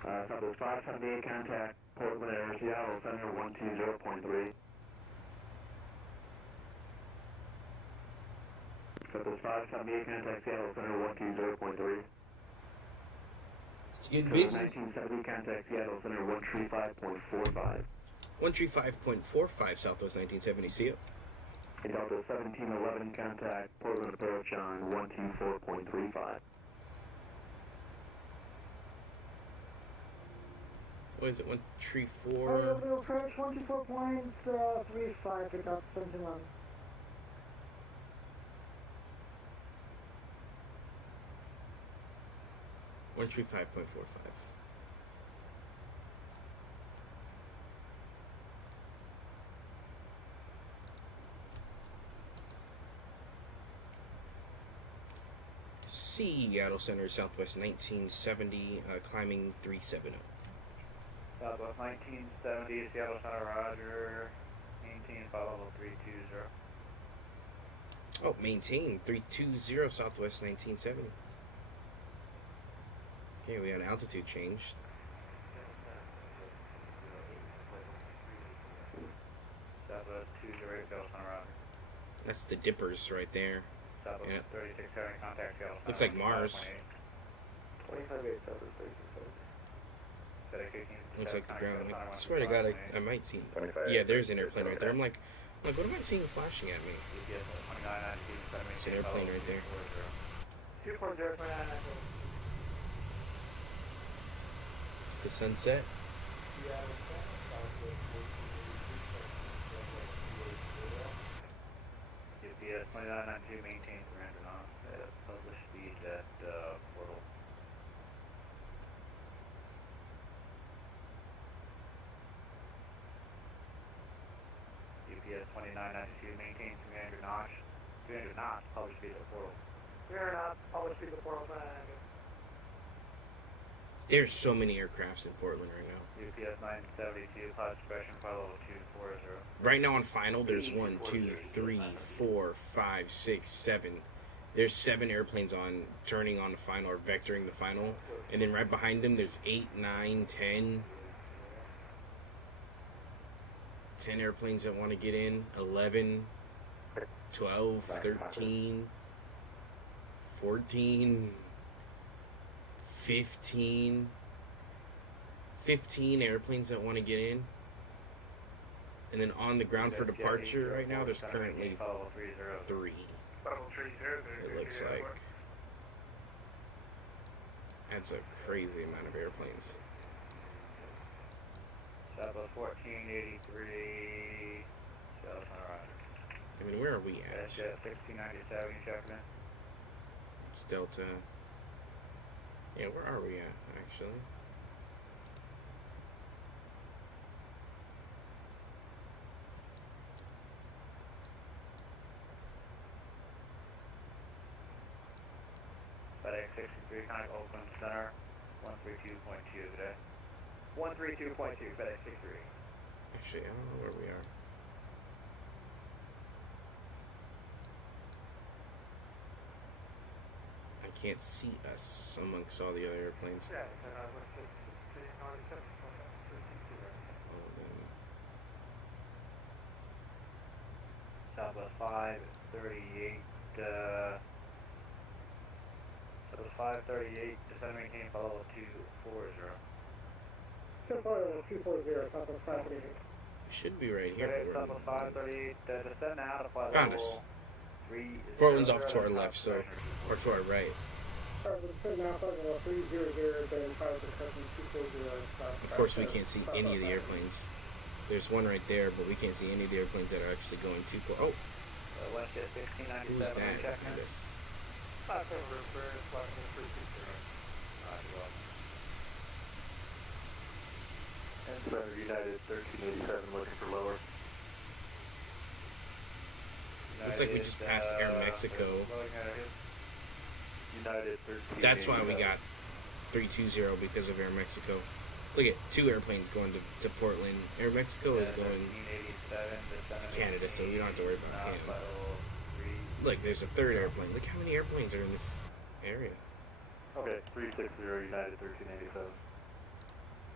Southwest 578, contact Portland Air, Seattle Center 120.3. Southwest 578, contact Seattle Center 120.3. It's getting busy. 1970, contact Seattle Center 135.45. 135.45 Southwest 1970, see it. Delta 1711, contact Portland approach on 124.35. What is it, 134? Orbital approach 124.35 to Delta 1711. One 135.45. Seattle Center, Southwest 1970, climbing 370. Southwest 1970, Seattle Center, Roger. Maintain flight level 320. Oh, maintain 320 Southwest 1970. Okay, we had an altitude change. Southwest 20, Seattle Center, Roger. That's the dippers right there. Southwest Yeah. 3670, contact Seattle Center. Looks like Mars. 25.8, Southwest 3670. Looks like the ground. I swear to God, I might see. Yeah, there's an airplane right there. I'm like, what am I seeing flashing at me? It's an airplane right there. 2.029. It's the sunset. GPS 2992, maintain 300 knots at published speed at portal. GPS 2992, maintain 300 knots. 300 knots, published speed at portal. 300 knots, published speed of portal 990. There's so many aircrafts in Portland right now. UPS 972, cloud suppression, flight level 240. Right now on final, there's 1, 2, 3, 4, 5, 6, 7. There's 7 airplanes on turning on the final or vectoring the final. And then right behind them, there's 8, 9, 10. 10 airplanes that want to get in. 11, 12, 13, 14, 15 airplanes that want to get in. And then on the ground for departure right now, there's currently 3. It looks like. That's a crazy amount of airplanes. Southwest 1483, Seattle Center, Roger. I mean, where are we at? That's at 1697, you checking in? It's Delta. Yeah, where are we at, actually? FedEx 63, contact Oakland Center, 132.2 today. 132.2, FedEx 63. Actually, I don't know where we are. I can't see us amongst all the other airplanes. Yeah, Southwest 538, Southwest 538, descend maintain flight level 240. so far level 240, Southwest 538. We should be right here. Okay, but we're- Southwest 538, descend now to flight Found level us. 3. Portland's off to our left, so, or to our right. Of course, we can't see any of the airplanes. There's one right there, but we can't see any of the airplanes that are actually going to Port. Oh, Westjet 1697, Who's that? checking in. This? October 1st, flight 360. Roger, well. And Center United 1387 looking for lower. Looks like we just passed Air Mexico. United 1387. That's why we got 320 because of Air Mexico. Look at 2 airplanes going to Portland. Air Mexico is going to Canada, so we don't have to worry about him. Look, there's a 3rd airplane. Look how many airplanes are in this area. Okay, 360 United 1387.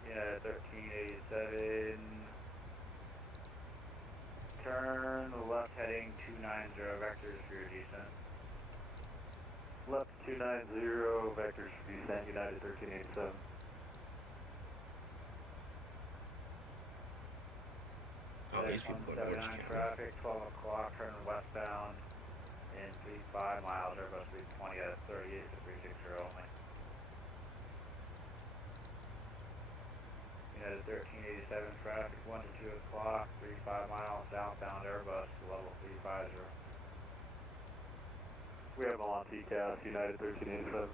United 1387. Turn left heading 290 vectors for your descent. Left 290 vectors for descent, United 1387. Oh, these people going Orange County. Traffic, 12 o'clock, turn westbound in 35 miles, Airbus 320 at 38 to 360 only. United 1387 traffic, 1 to 2 o'clock, 35 miles southbound, Airbus level 350. We have all on TCAS, United 1387.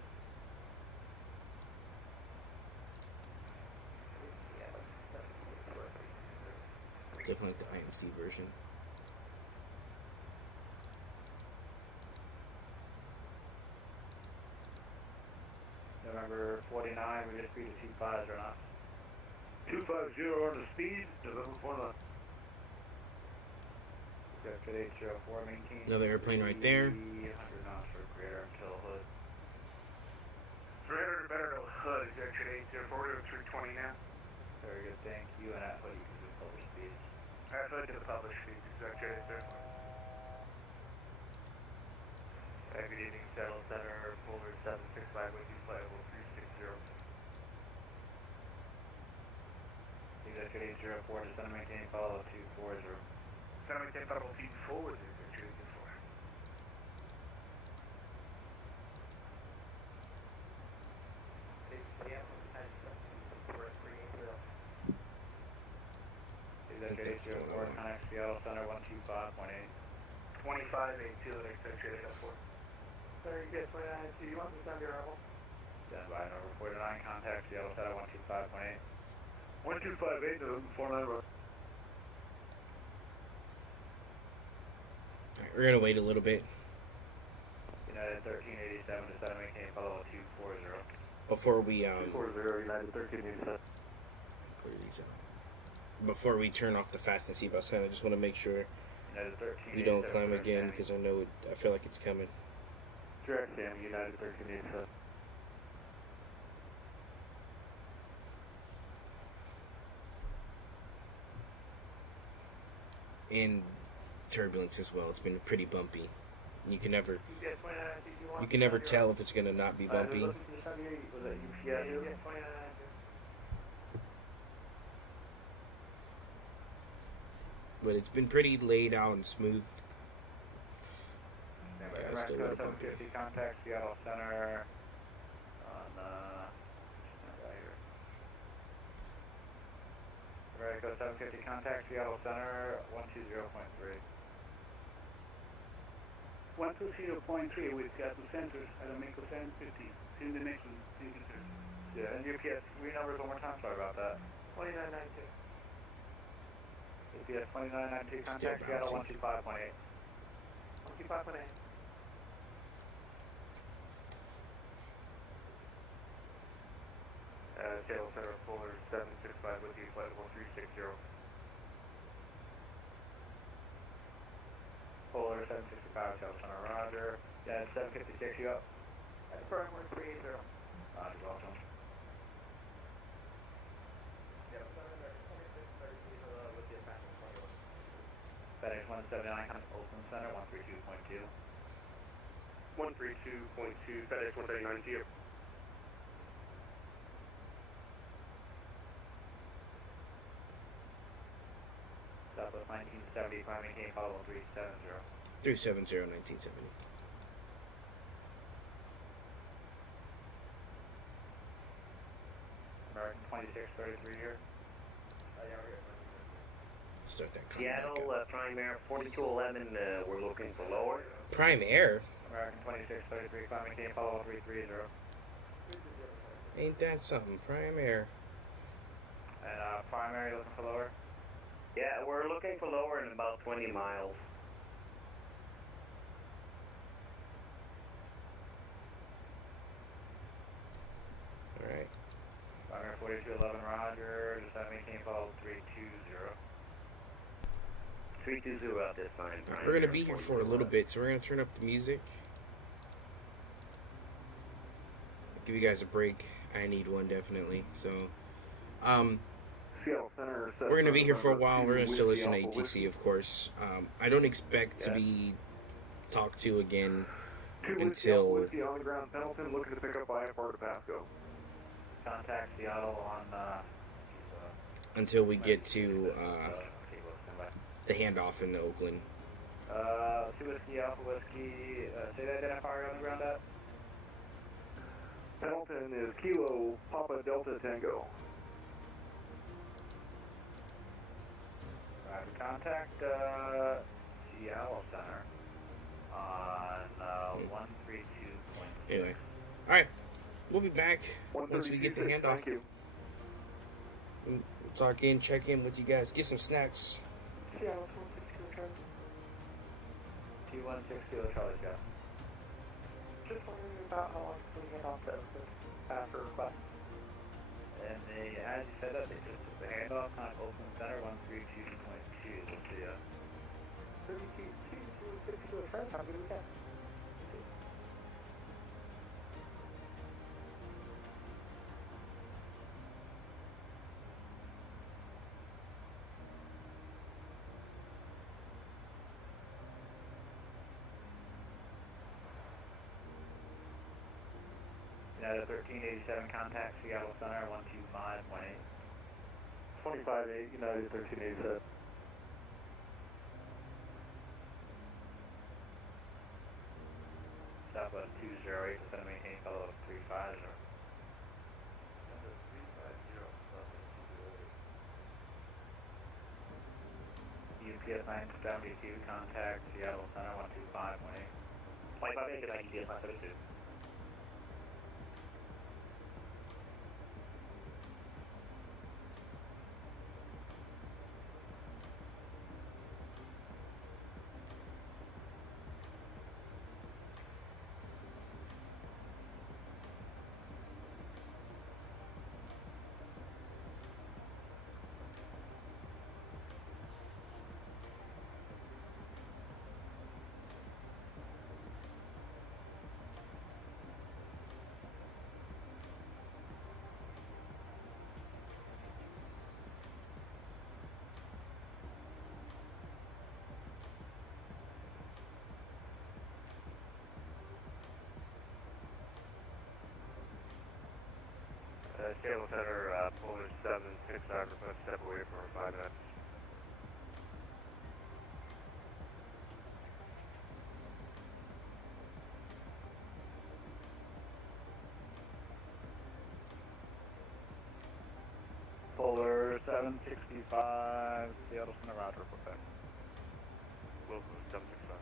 Definitely like the IMC version. November 49, we just beat a 25 or not. 250 on the speed, November 49. Good 804, maintain. Another airplane right there. 300 knots for greater until hood. 300 better to hood, exit 804 to 320 now. Very good, thank you. And at hood, you can do published speeds. At hood to the published speeds, exit 804. Good evening, Seattle Center, Boulder 765 with you, flight level 360. Exit 804, descend and maintain, follow 240. Descend and maintain, follow 240, exit 804. Exit 804, connect Seattle Center 125.8. 2582, exit 804. Sir, you get 29, do you want to send your arrival? Stand by, number 49, contact Seattle Center 125.8. 1258, November 49, road. Alright, we're gonna wait a little bit United 1387, descend and maintain, follow 240. before we 240, United 1387. clear these out. Before we turn off the fast and seatbelt sign, I just want to make sure United we don't 1387, climb again because I know I feel like it's coming. Direct Sam, United 1387. In turbulence as well, it's been pretty bumpy. You can never You get 29, do you want you can never tell if it's gonna not be bumpy. Was that UPS? Yeah, you get 29. But it's been pretty laid out and smooth. Yeah, I still got a bump here. 750, contact Seattle Center on right, go 750, contact Seattle Center 120.3. 120.3, we've got the centers at Amico 750. In the next one, thank you, sir. Yeah, and UPS, renumbers one more time, sorry about that. 2992. UPS 2992, contact Seattle 125.8. 125.8. Seattle Center, Fuller 765 with you, flight level 360. Fuller 765, Seattle Center, roger. Yeah, 756, you up? That's firm 1380. Roger, welcome. FedEx 179, contact Olson Center 132.2. 132.2, FedEx 139 to you. Southwest 1970, climbing maintain, follow 370. 370 1970. American 2633 here. It's start that car Seattle, back up. Prime Air 4211, we're looking for lower. Prime Air? American 2633, climbing team, follow 330. Ain't that something? Prime Air. And primary looking for lower? Yeah, we're looking for lower in about 20 miles. Alright. Primary 4211, roger. Just have me team, follow 320. 320 at this time. We're gonna be here for a little bit, so we're gonna turn up the music. Give you guys a break. I need one definitely. So, we're gonna be here for a while. We're gonna still listen to ATC, of course. I don't expect to be talked to again until on the ground, Pendleton, looking to pick up IFR to Pasco. Contact Seattle on until we get to the handoff in Oakland. 2 Whiskey, Alpha Whiskey, say the identifier on the ground at? Pendleton is Kilo Papa Delta Tango. Alright, we contact Seattle Center on 132.6. Anyway, alright, we'll be back once we get the handoff. Thank you. We'll talk in, check in with you guys, get some snacks. Seattle 216 Kilo Charlie. 216 Kilo Charlie, Scott. Just wondering about how long until we get off the after request. And they, as you said that, they just took the handoff on Oakland Center 132.2. We'll see ya. 32 a friend, how good we get? United 1387, contact Seattle Center 125.8. 25-8, United 1387. Southwest 208, descend and maintain follow up 350. UPS 972, contact Seattle Center 125.8. 25-8, good night, UPS 972. Seattle Center, Polish 765, request step away for 5 minutes. Polar 765, Seattle Center, roger, report back. Wilson 765.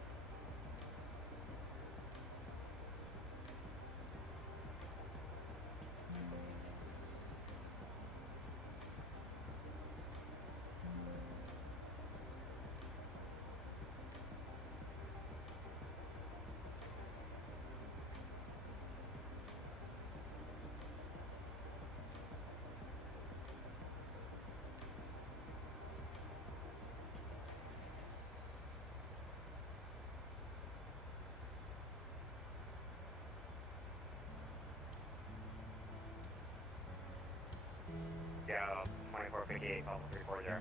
Yeah, 2458, almost 340.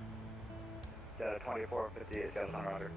2458, Seattle Center, roger.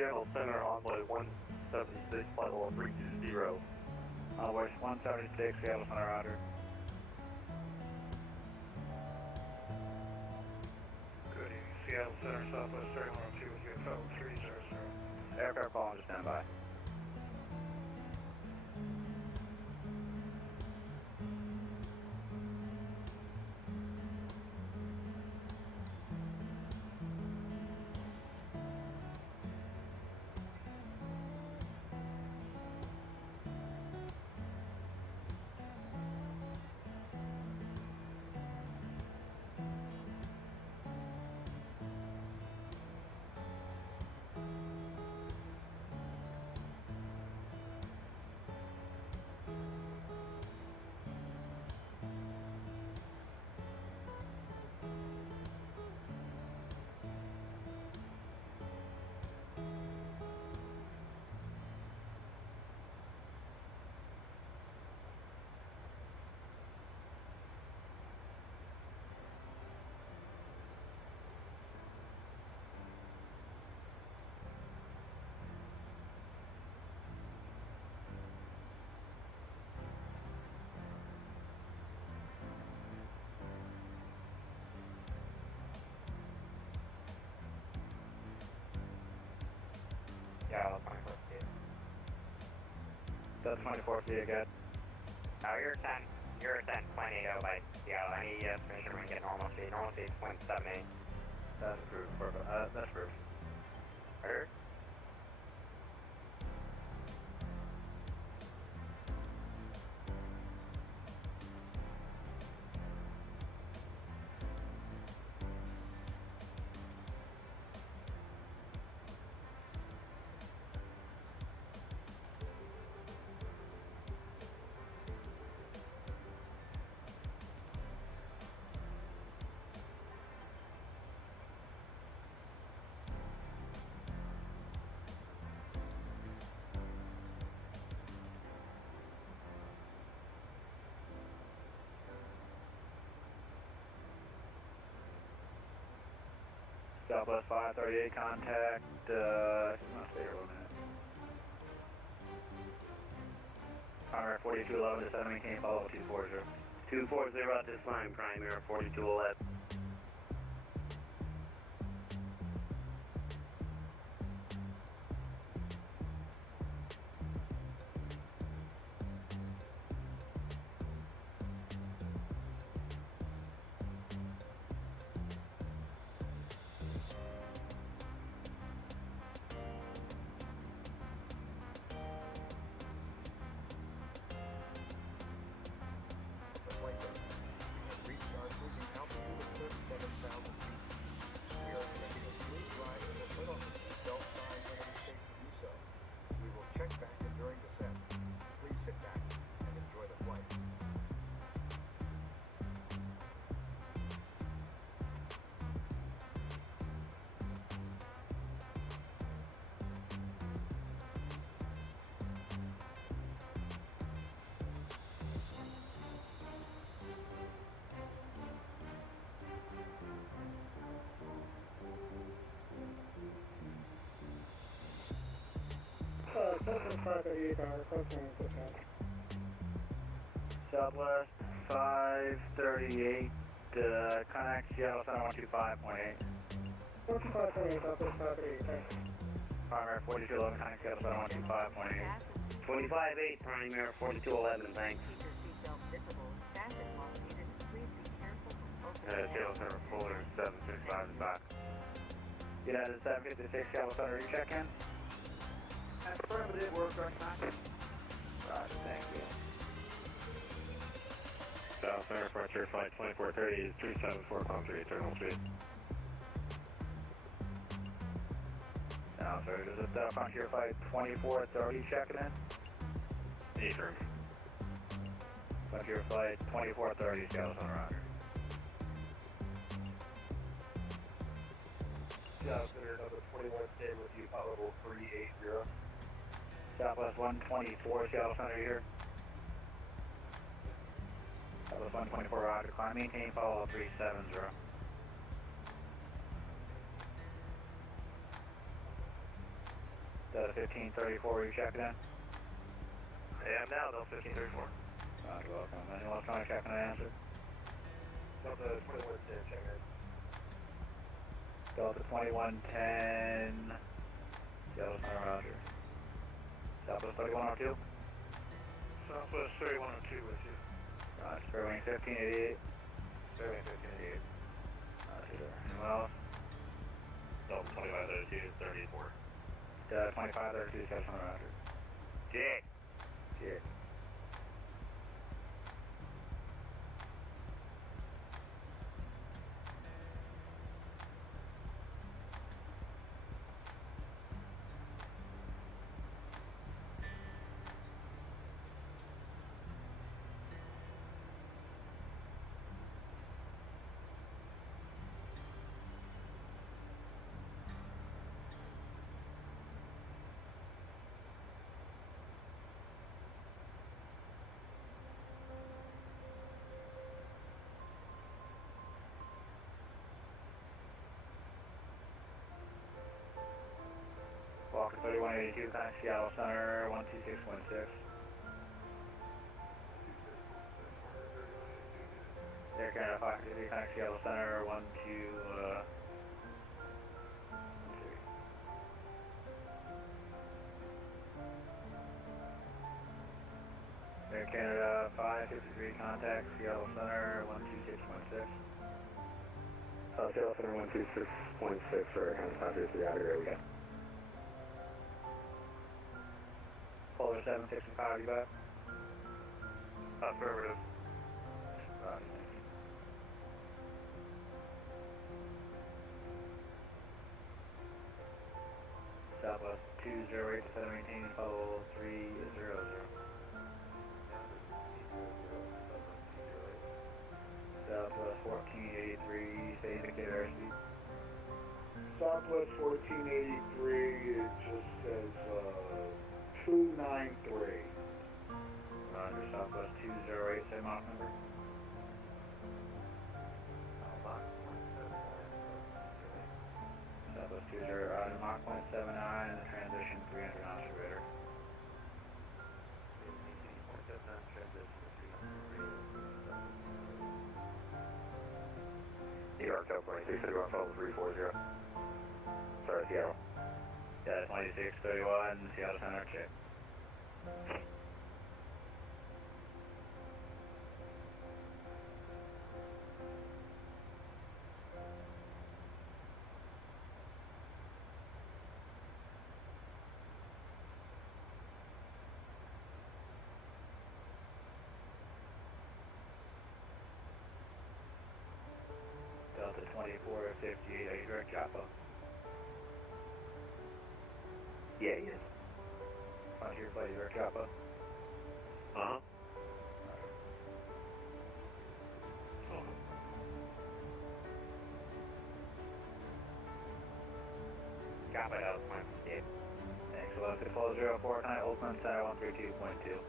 Seattle Center, Envoy 176, flight level 320. Envoy 176, Seattle Center, roger. Good evening, Seattle Center, Southwest 3102 with UFO 300. Aircraft calling to stand by. Yeah, 24th feet. That's 24th feet again. No, you're 10.80 by Seattle. Any information we get normal speed? Normal speed is 0.78. That's approved. That's approved. Heard? Southwest 538 contact, I'm gonna stay here 1 minute. Primary 4211 to 7, maintain follow 240. 240 at this line, primary 4211. Southwest 538, contact Seattle Center 125.8. 125.8, Southwest 538, thanks. Primary 4211, contact Seattle Center 125.8. 25.8, primary 4211, thanks. Seattle Center, Fuller 765 is back. United 756, Seattle Center, you check in? Affirmative, work on time. Roger, thank you. South Center, Frontier Flight 2430 is 374.3 terminal speed. Now, sir, is it Frontier Flight 2430 checking in? Affirm. Frontier Flight 2430, Seattle Center, roger. Seattle Center, number 21, stay with you, pilot level 380. Southwest 124, Seattle Center here. Southwest 124, roger. Climb, maintain, follow 370. Delta 1534, you checking in? I am now, Delta 1534. Roger, welcome. Anyone else trying to check in and answer? Delta 2110, check in. Delta 2110, Seattle Center, roger. Southwest 3102? Southwest 3102 with you. Roger, Fairwing 1588. Fairwing 1588. Roger, anyone else? Delta 2532, 34. 2532, Seattle Center, roger. Dick. Dick. Walker 3182, contact Seattle Center, 12616. Air Canada 553, contact Seattle Center, 12, Air Canada 553, contact Seattle Center, 12616. Seattle Center 126.6 for Air Canada 553, out of here we go. Polar 765, you back? Affirmative. Roger, thank you. Southwest 208 to 718, follow 300. Southwest 1483, stay indicated airspeed. Southwest 1483, it just says 293. Roger, Southwest 208, same Mach number. Southwest 20, Roger, Mach 0.79, and the transition 300 knots or greater. New York, Delta 26, City Rock, follow 340. Sorry, Seattle. Yeah, 2631, Seattle Center, check. Delta 2458, are you direct Joppa? Yeah, he is. Frontier flight, direct Joppa? Uh-huh. Joppa out, my mistake. Thanks, 11-4 9, Oakland Center 132.2.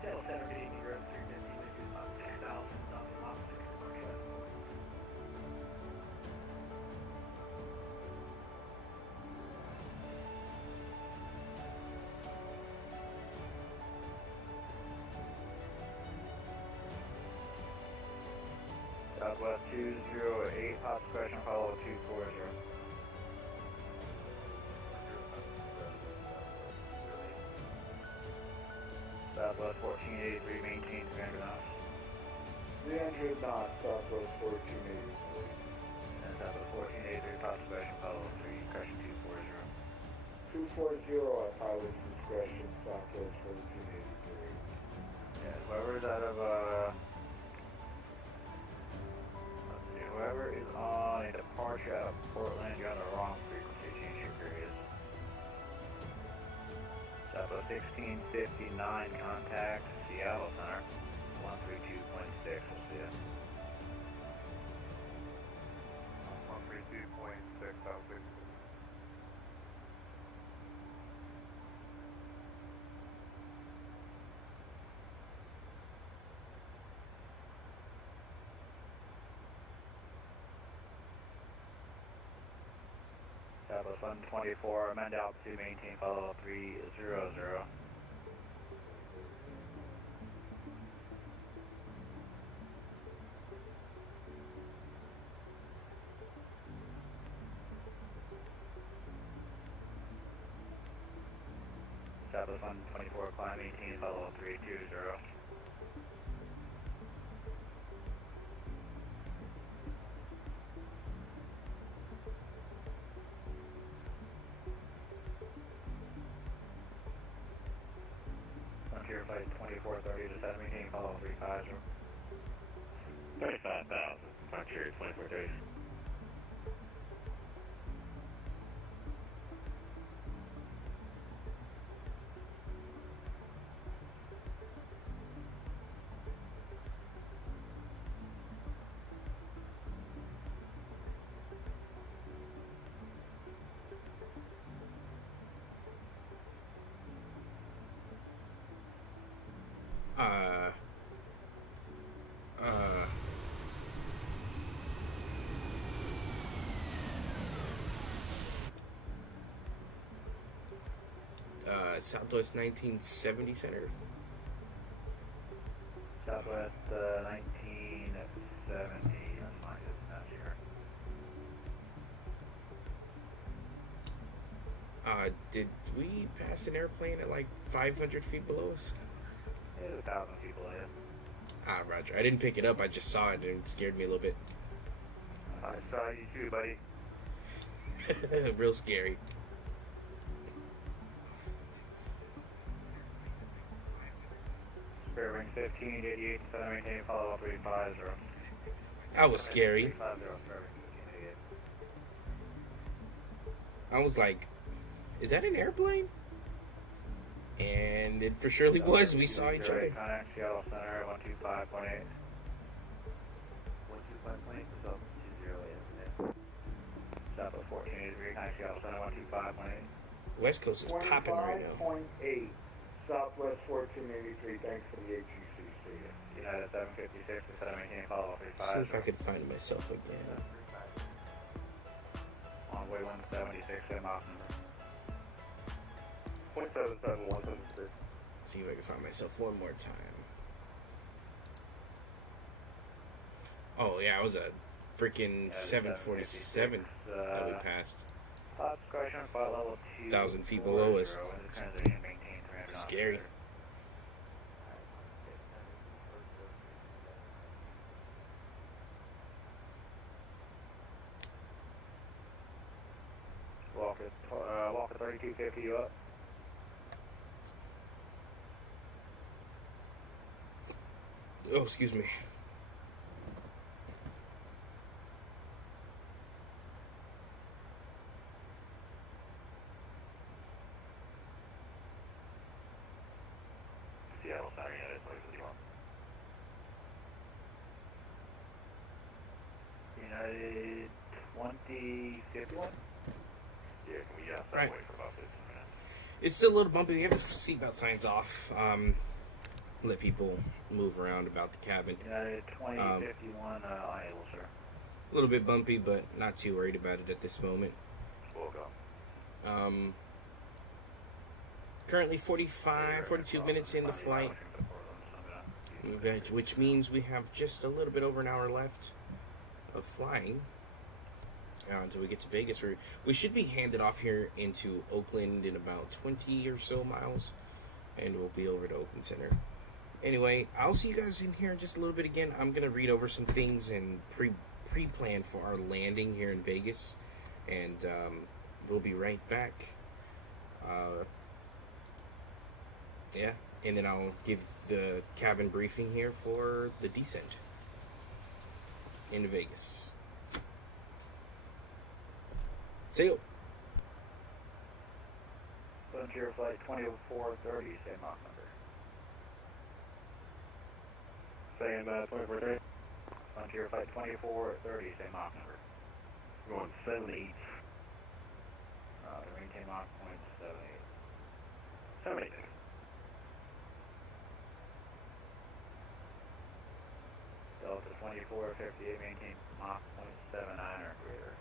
Seattle Center, good evening, room 350, which is about 6,000, something, Mach 6 commercial. Southwest 208, pops question, follow 240. Southwest 1483, maintain 300 knots. 300 knots, Southwest 1483. And Southwest 1483, pops question, follow 3, correction 240. 240 at pilot's discretion, Southwest 1483. Yeah, whoever's out of, let's see, whoever is on a departure out of Portland, you're on the wrong frequency, change your period. Southwest 1659, contact Seattle Center, 132.6, we'll see ya. 132.6, Southwest. Southwest 124, amend altitude, maintain follow 300. Southwest 124, climb, maintain follow 320. Frontier flight 2430 to 7, maintain follow 350. 35,000, Frontier 2430. Southwest 1970 Center. Southwest 1970, that's fine, it's not here. Did we pass an airplane at like 500 feet below us? It was 1,000 feet below you. Roger. I didn't pick it up, I just saw it and it scared me a little bit. I saw you too, buddy. Real scary. Spirit Wing 1588 to 7, maintain follow 350. That was scary. 350, Spirit Wing 1588. I was like, is that an airplane? And it for surely was. We saw each other. Contact Seattle Center 125.8. 125.8, so 208. Southwest 1483, contact Seattle Center 125.8. West Coast is popping right now. 125.8, Southwest 1483, thanks for the AGCC. United 756 to 7, maintain follow 35. See if I could find myself again. On way 176 at Mach number. 0.77176. See if I can find myself one more time. Oh yeah, it was a freaking 747 that we passed. Discretion, flight level 2. 1,000 feet below us. Transition, maintain 300 knots. Scary. Walker 3250, you up? Oh, excuse me. Seattle Center, United, please, with you on. United 2051? Yeah, can we step away for about 15 minutes? It's still a little bumpy. We have the seatbelt signs off. Let people move around about the cabin. United 2051, unable, sir. A little bit bumpy, but not too worried about it at this moment. We'll go. Currently 42 minutes in the flight, which means we have just a little bit over an hour left of flying until we get to Vegas. We should be handed off here into Oakland in about 20 or so miles, and we'll be over to Oakland Center. Anyway, I'll see you guys in here in just a little bit again. I'm going to read over some things and pre-plan for our landing here in Vegas, and we'll be right back. Yeah, and then I'll give the cabin briefing here for the descent into Vegas. See you. Frontier flight 2430, same Mach number. Same 2430. Frontier flight 2430, same Mach number. We're going 78. The maintain Mach 0.78. 78. Delta 2458, maintain Mach 0.79 or greater.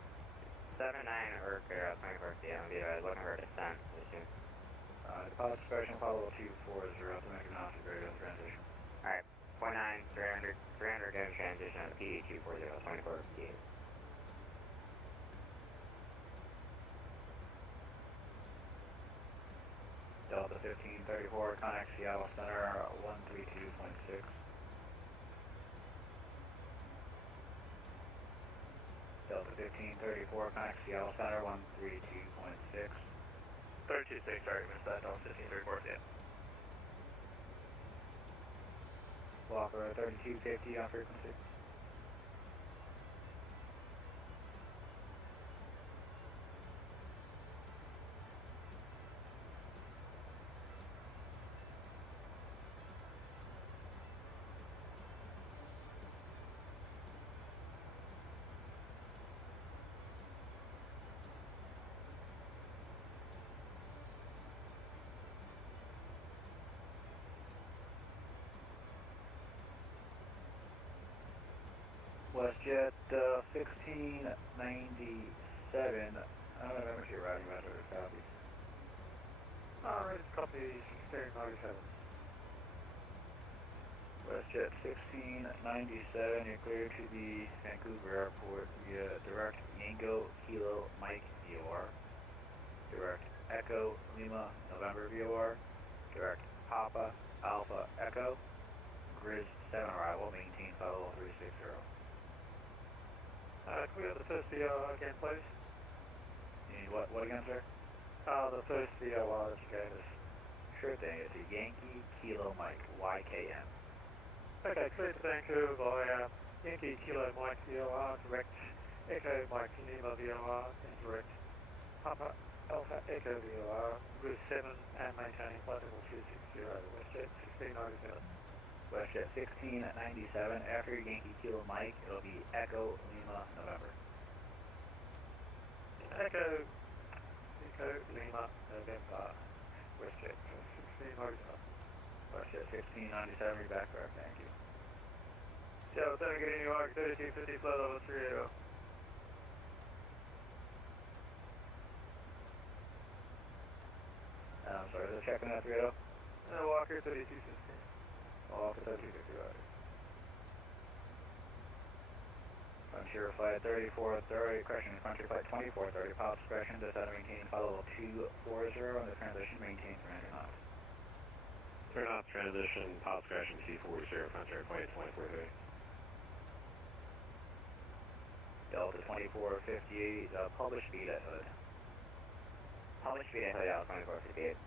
79 Urquhart, 24 CM, be advised, looking for a descent, issue. Deposit suppression, follow 240 to make an officer radio transition. Alright, 49, 300 go transition at PD 240, 24 PA. Delta 1534, connect Seattle Center, 132.6. Delta 1534, connect Seattle Center, 132.6. 326, sorry, missed that, Delta 1534, yeah. Walker 3250 on frequency. WestJet 1697. I don't know how much you're routing about or copy. Alright, copy 1697. WestJet 1697, you're cleared to the Vancouver Airport via direct Yango Kilo Mike VOR, direct Echo Lima November VOR, direct Papa Alpha Echo, Grizz 7 arrival, maintain follow 360. Can we have the first VOR again, please? You need what again, sir? The first VOR that you gave us. Sure thing, it's a Yankee Kilo Mike, YKM. Okay, clear to Vancouver via Yankee Kilo Mike VOR, direct Echo Mike Lima VOR, and direct Papa Alpha Echo VOR, Group 7, and maintaining flight level 260, WestJet 1697. WestJet 1697, after Yankee Kilo Mike, it'll be Echo Lima November. Echo Lima November, WestJet 1697. WestJet 1697, you're back correct, thank you. Seattle Center, getting New York, 3250, flight level 30. I'm sorry, is it checking out 30? Walker 3250. Walker 3250, roger. Frontier Flight 3430, correction, Frontier Flight 2430, pilot suppression, descend and maintain flight level 240, and the transition maintain 300 knots. 3 knots transition, pilot suppression 240, Frontier Flight 2430. Delta 2458, published speed at hood. Published speed at hood, out 2458.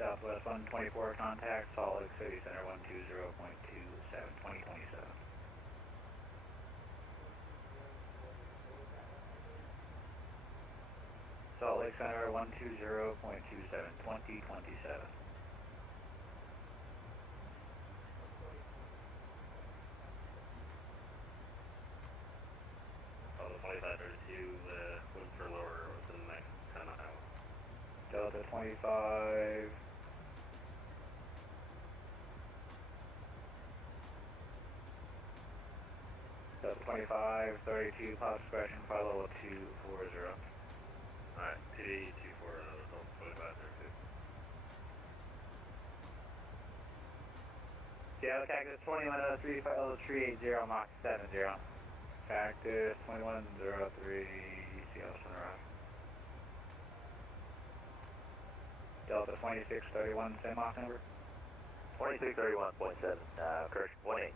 Southwest 124 contact, Salt Lake City Center 120.27, 2027. Salt Lake Center 120.27, 2027. Delta 2532, wind for lower within the next 10 miles. Delta 25. Delta 25, 32, pilot suppression, flight level 240. Alright, PD 24, Delta 2532. Seattle Cactus 2103, flight level 380, Mach 70. Cactus 2103, Seattle Center Rock. Delta 2631, same Mach number? 2631.7, correction, 18.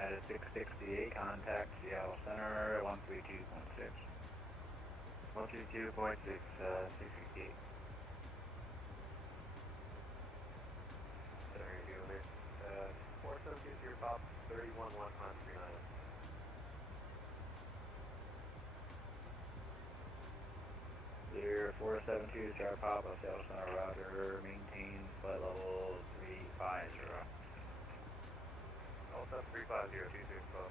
United 668, contact Seattle Center 132.6. 132.6, 668. Sorry, unit. 472 to your pop, 311 on 39. Clear 472, Star Papa, Seattle Center, roger, maintain flight level 350. Oh, that's 350, 26 pop.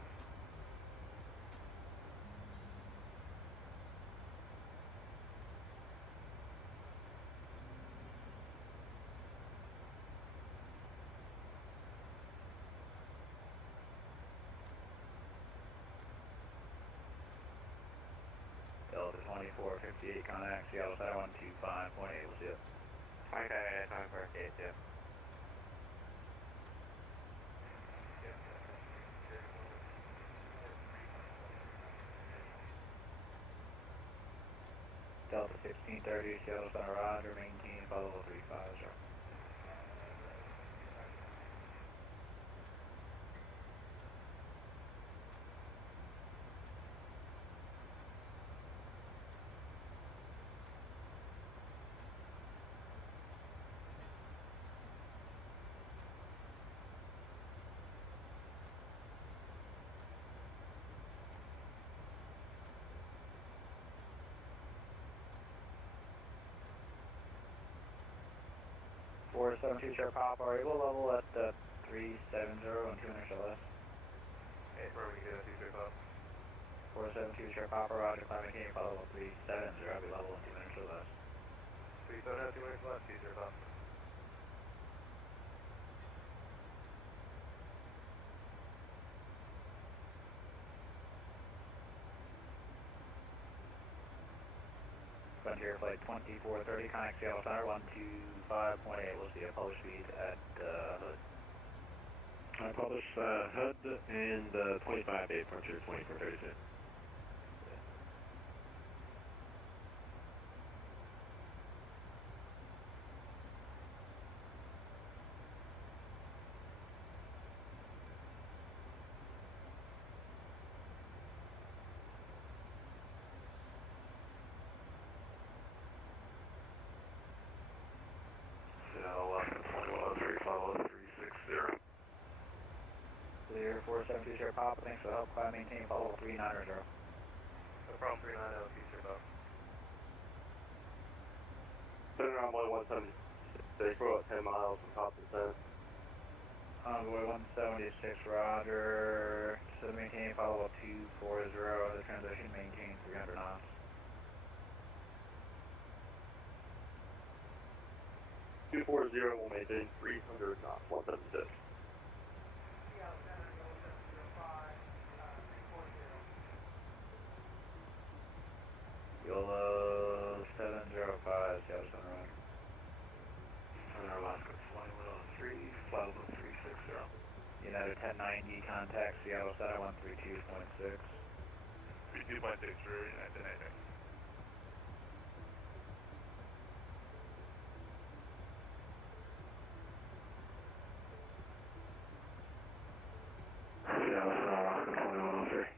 Delta 2458, contact Seattle Center 125.8, we'll see it. Okay, time for 8, yeah. Delta 1630, Seattle Center, roger, maintain flight level 350. Four 72 Sharp Pop, are able level at 370 and 2 inch LS. Okay, where we get a 2 pop. 472 Sharp Pop, roger, climbing team, follow level 370, I'll be level and 2 inch LS. 370, 2 inch left, 2 pop. Frontier Flight 2430, connect Seattle Center 125.8, we'll see a publish speed at Hood. I publish HUD and 25.8, Frontier 2436. Clear 472 Sharp Pop, thanks for the help, climb, maintain, follow 390. No problem, 390, 2 Sharp Pop. Turn around 176, we're about 10 miles from top of the Envoy 176, roger, so maintain, follow 240, the transition, maintain 300 knots. Two 240 will maintain 300 knots, 176. YOLO 705, Seattle Center, roger. Center Alaska 2103, flight level 360. United 1090, contact Seattle Center 132.6. 32.6 for United 1090. Seattle Center Alaska 2103.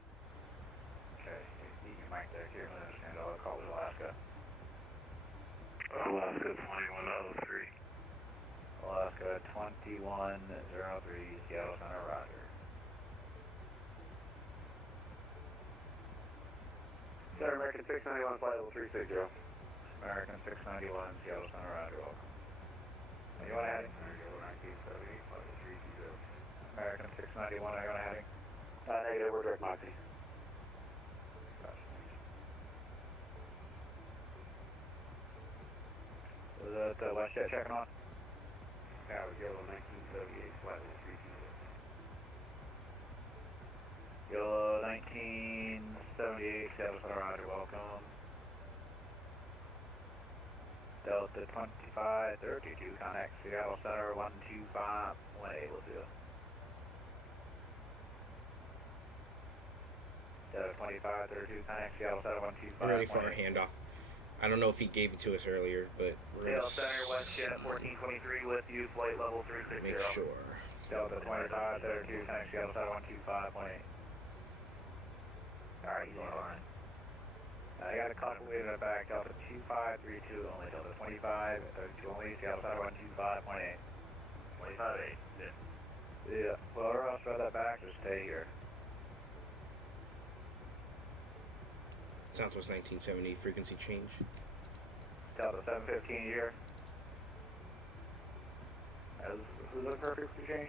Okay, you can mic deck here, I understand, I'll call it Alaska. Alaska 2103. Alaska 2103, Seattle Center, roger. Center American 691, flight level 360. American 691, Seattle Center, roger, welcome. Are you on a heading? American 1978, flight level 320. American 691, are you on a heading? Negative, we're direct Moxie. Was that the WestJet checking on? Tower Yellow 1978, flight level 320. YOLO 1978, Seattle Center, roger, welcome. Delta 2532, connect Seattle Center 125.8, we'll do it. Delta 2532, connect Seattle Center 125.8. We're ready for our handoff. I don't know if he gave it to us earlier, but we're Seattle Center, WestJet 1423 with you, flight level 360. make sure. Delta 25, 32, thanks, Seattle Side 125.8. Alright, he's on line. I got a couple in the back, Delta 2532 only, Delta 25, 32 only, Seattle Side 125.8. 25.8, yeah. Yeah, well, or else spread that back, just stay here. Southwest 1970, frequency change. Delta 715 here. Who's looking for a frequency change?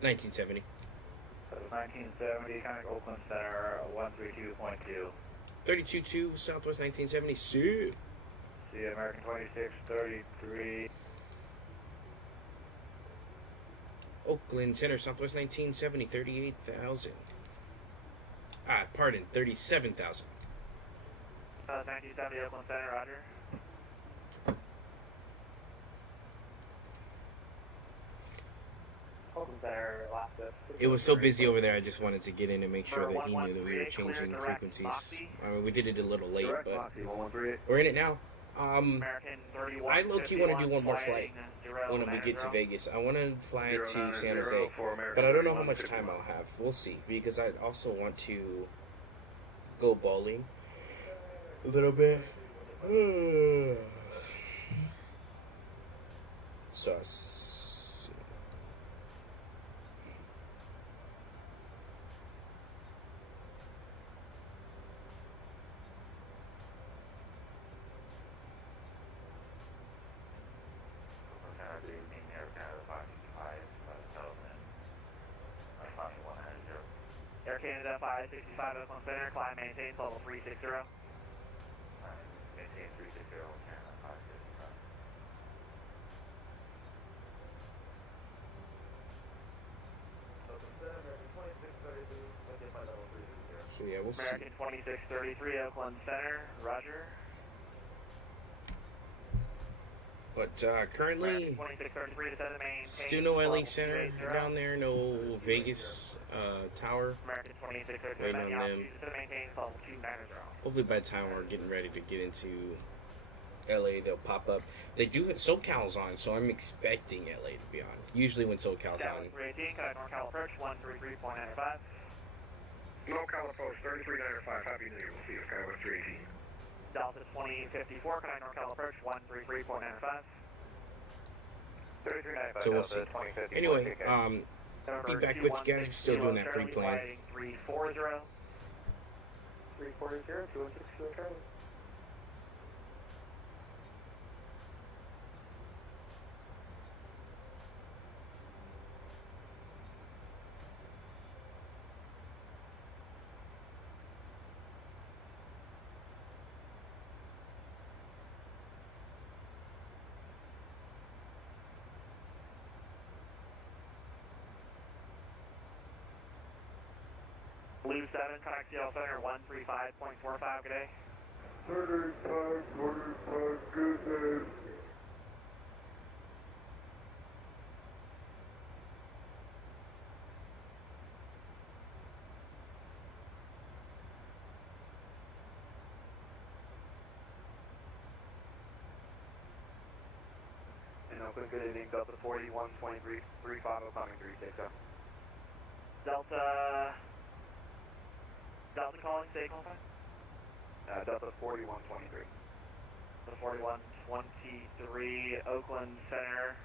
1970. That was 1970, kind of Oakland Center, 132.2. 32-2, Southwest 1970, see. See, American 2633. Oakland Center, Southwest 1970, 38,000. Pardon, 37,000. 1970, Oakland Center, roger. Oakland Center, Alaska. It was so busy over there, I just wanted to get in and make sure that he knew that we were changing frequencies. I mean, we did it a little late, but we're in it now. I low-key want to do one more flight when we get to Vegas. I want to fly to San Jose, but I don't know how much time I'll have. We'll see, because I also want to go bowling a little bit. Sus. Air Canada 565 Oakland Center, climb maintains level 360. Maintain 360, Canada 565. Oakland Center, American 2632, maintain my level 360. So yeah, we'll see. American 2633, Oakland Center, roger. But currently, still no LA Center down there, no Vegas Tower. Waiting on them. Hopefully by the time we're getting ready to get into LA, they'll pop up. They do have SoCal's on, so I'm expecting LA to be on. Usually when SoCal's on. NorCal approach 133.95. NorCal approach 3395. Happy New Year. We'll see you, Skywest 318. Delta 2054, kind NorCal approach 133.95. 3395. So we'll see. Anyway, be back with you guys. We're still doing that pre-plan. 340. 340, 216 Charlie. Blue 7, contact CL Center 135.45, good day. 35, good day. And Oakland, good evening, Delta 4123, 35, coming 360. Delta calling, stay calling. Delta 4123. Delta 4123, Oakland Center.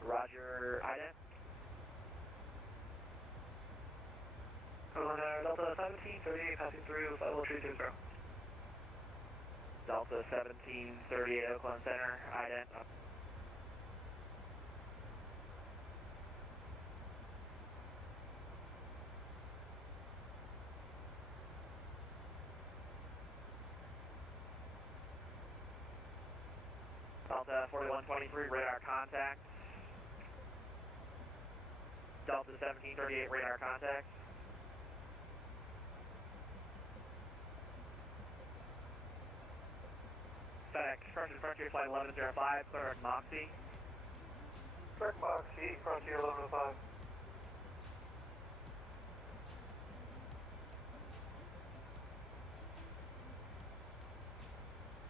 Roger, IDEN. Oakland Center, Delta 1738, passing through, flight level 320. Delta 1738, Oakland Center, IDEN. Delta 4123, radar contact. Delta 1738, radar contact. FedEx, Frontier Flight 1105, clear Moxie. Correct Moxie, Frontier 1105.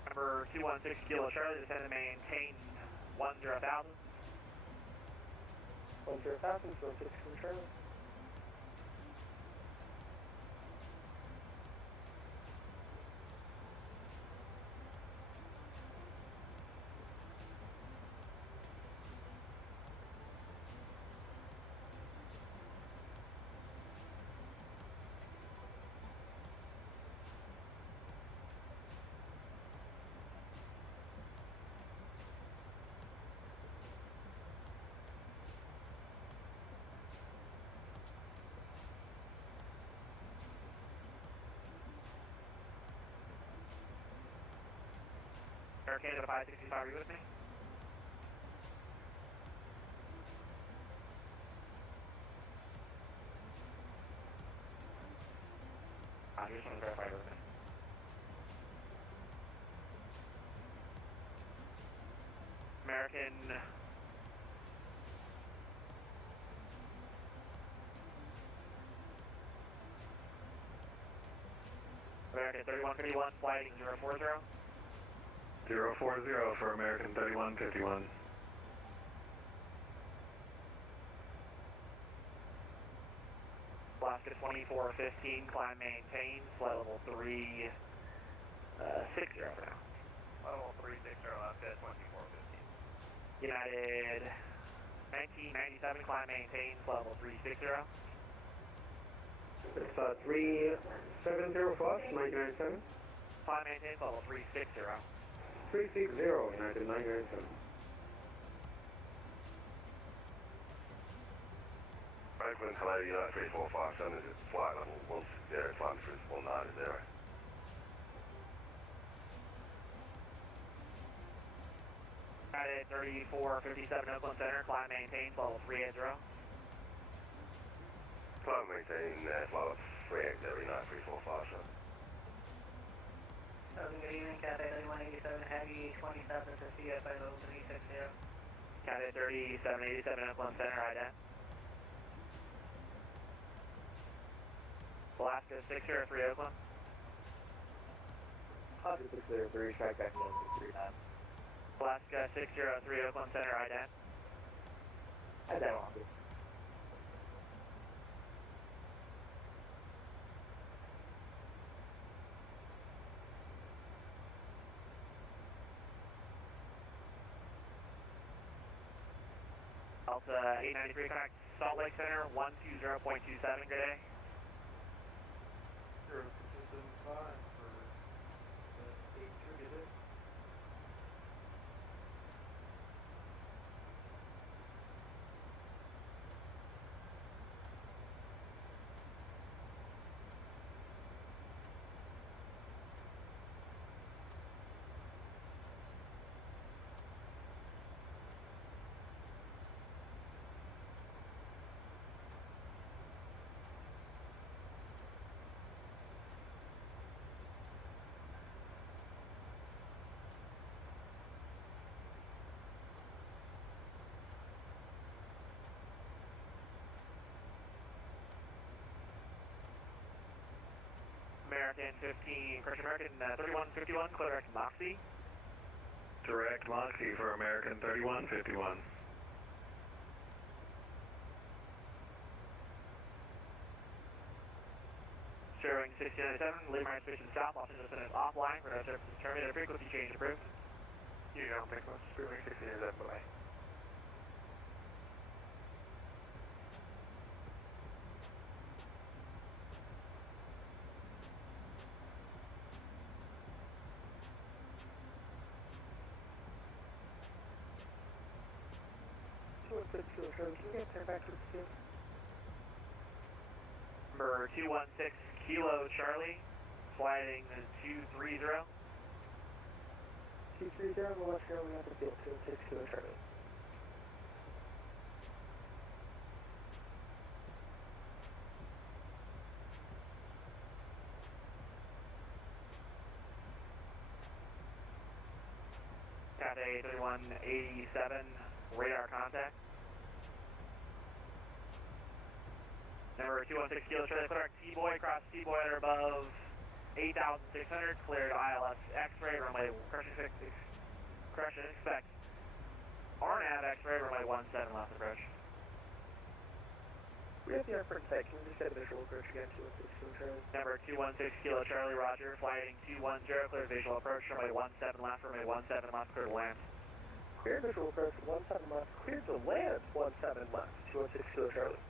Number 216 Kilo Charlie, descend to maintain 10,000. Ultra Falcon, 46 from Charlie. Hurricane to 565, are you with me? I just want to verify you're with me. American. American 3151, flight 040. 040 for American 3151. Alaska 2415, climb maintain, flight level 360 for now. Level 360, Alaska 2415. United 1997, climb maintain, flight level 360. It's 370 Fox, 997. Climb maintain, flight level 360. 360, United 997. Franklin, hello, United 3457, is it flight level 160, climb through 190. United 3457, Oakland Center, climb maintain, flight level 380. Climb maintain, flight level 380, United 3457. Good evening, Cat 3187 Heavy 27 to CFI level 360. Cat 3787, Oakland Center, ident. Alaska 603, Oakland. Alaska 603, track back to 39. Alaska 603, Oakland Center, ident. Ident, Alaska. Delta 893, connect Salt Lake Center, 120.27, good day. 0275 for 83, is it? American 15, correction, American 3151, clear direct Moxie. Direct Moxie for American 3151. Showing 1697, Lee Myers Station South, Los Angeles is offline, radar services terminated, frequency change approved. You don't think much, Spooling 1697, bye. Number 216 Kilo Charlie, flighting 230. 230, well, let's go, we have to field 216 Kilo Charlie. Cathay 3187, radar contact. Number 216 Kilo Charlie, clear T-Boy, cross T-Boy at or above 8,600, cleared ILS X-ray, runway, correction, expect RNAV X-ray, runway 17 left approach. We have the airport tech. Can you just get a visual approach again, 216 Kilo Charlie? Number 216 Kilo Charlie, roger. Flighting 210, clear visual approach, runway 17 left, runway 17 left, clear to land. Clear visual approach, 17 left, clear to land, 17 left, 216 Kilo Charlie.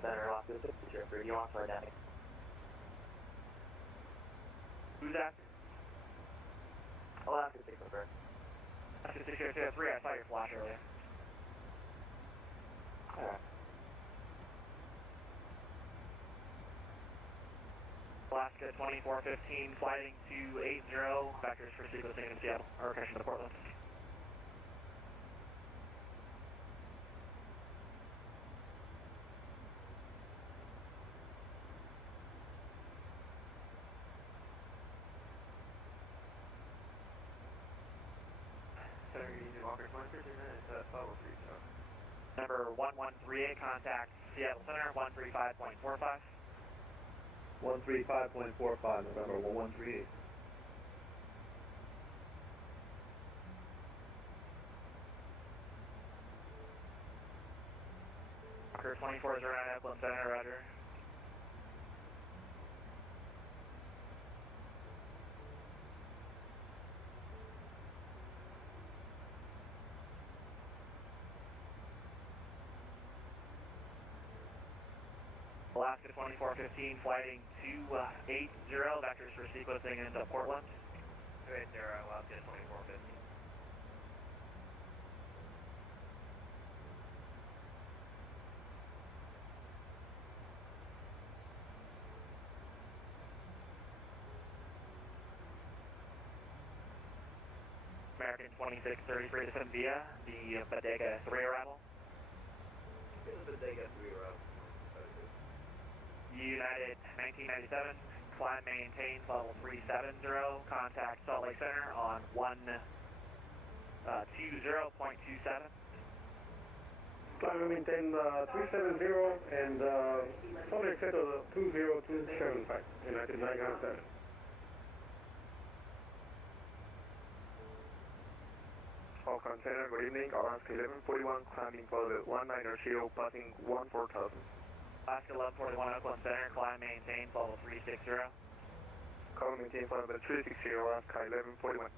Center, Alaska 6003, do you want to identity? Who's that? Alaska 603. Alaska 603, I saw your flash earlier. Alright. Alaska 2415, flighting 280, vectors for sequencing in Seattle, or connection to Portland. Number 1138, contact Seattle Center, 135.45. 135.45, November 1138. Marker 2409, Oakland Center, roger. Alaska 2415, flighting 280, vectors for sequencing into Portland. 280, Alaska 2415. American 2633 to send via the Bodega 3 arrival. Bodega 3 arrival. United 1997, climb maintains level 370, contact Salt Lake Center on 120.27. Climb maintain 370 and Salt Lake Center 20275, United 997. All container, good evening, Alaska 1141, climbing for the 190, passing 14,000. Alaska 1141, Oakland Center, climb maintains level 360. Climb maintain for level 360, Alaska 1141.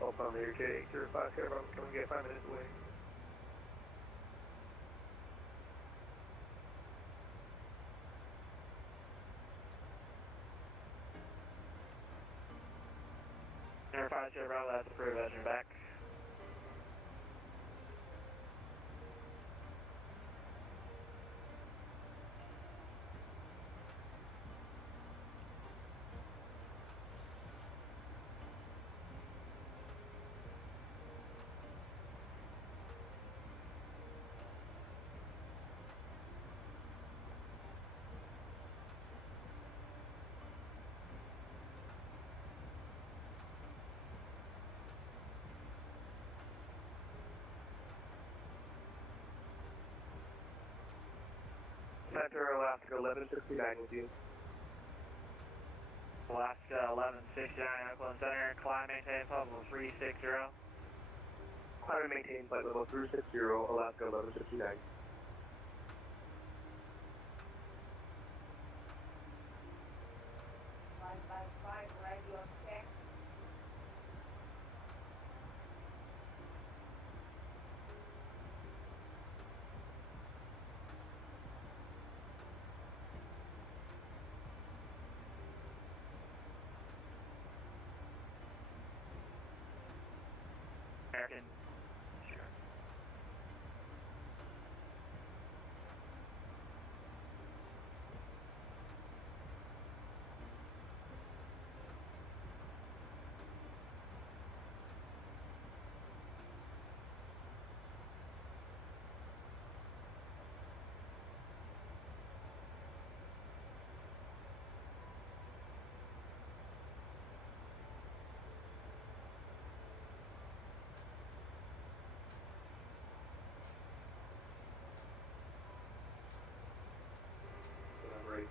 Open the UK 805 here, I'm going to get 5 minutes away. Number 50 Bravo, that's approved as you're back. Center, Alaska 1169 with you. Alaska 1169, Oakland Center, climb maintains level 360. Climb maintain flight level 360, Alaska 1169. Radio check. American. Sure.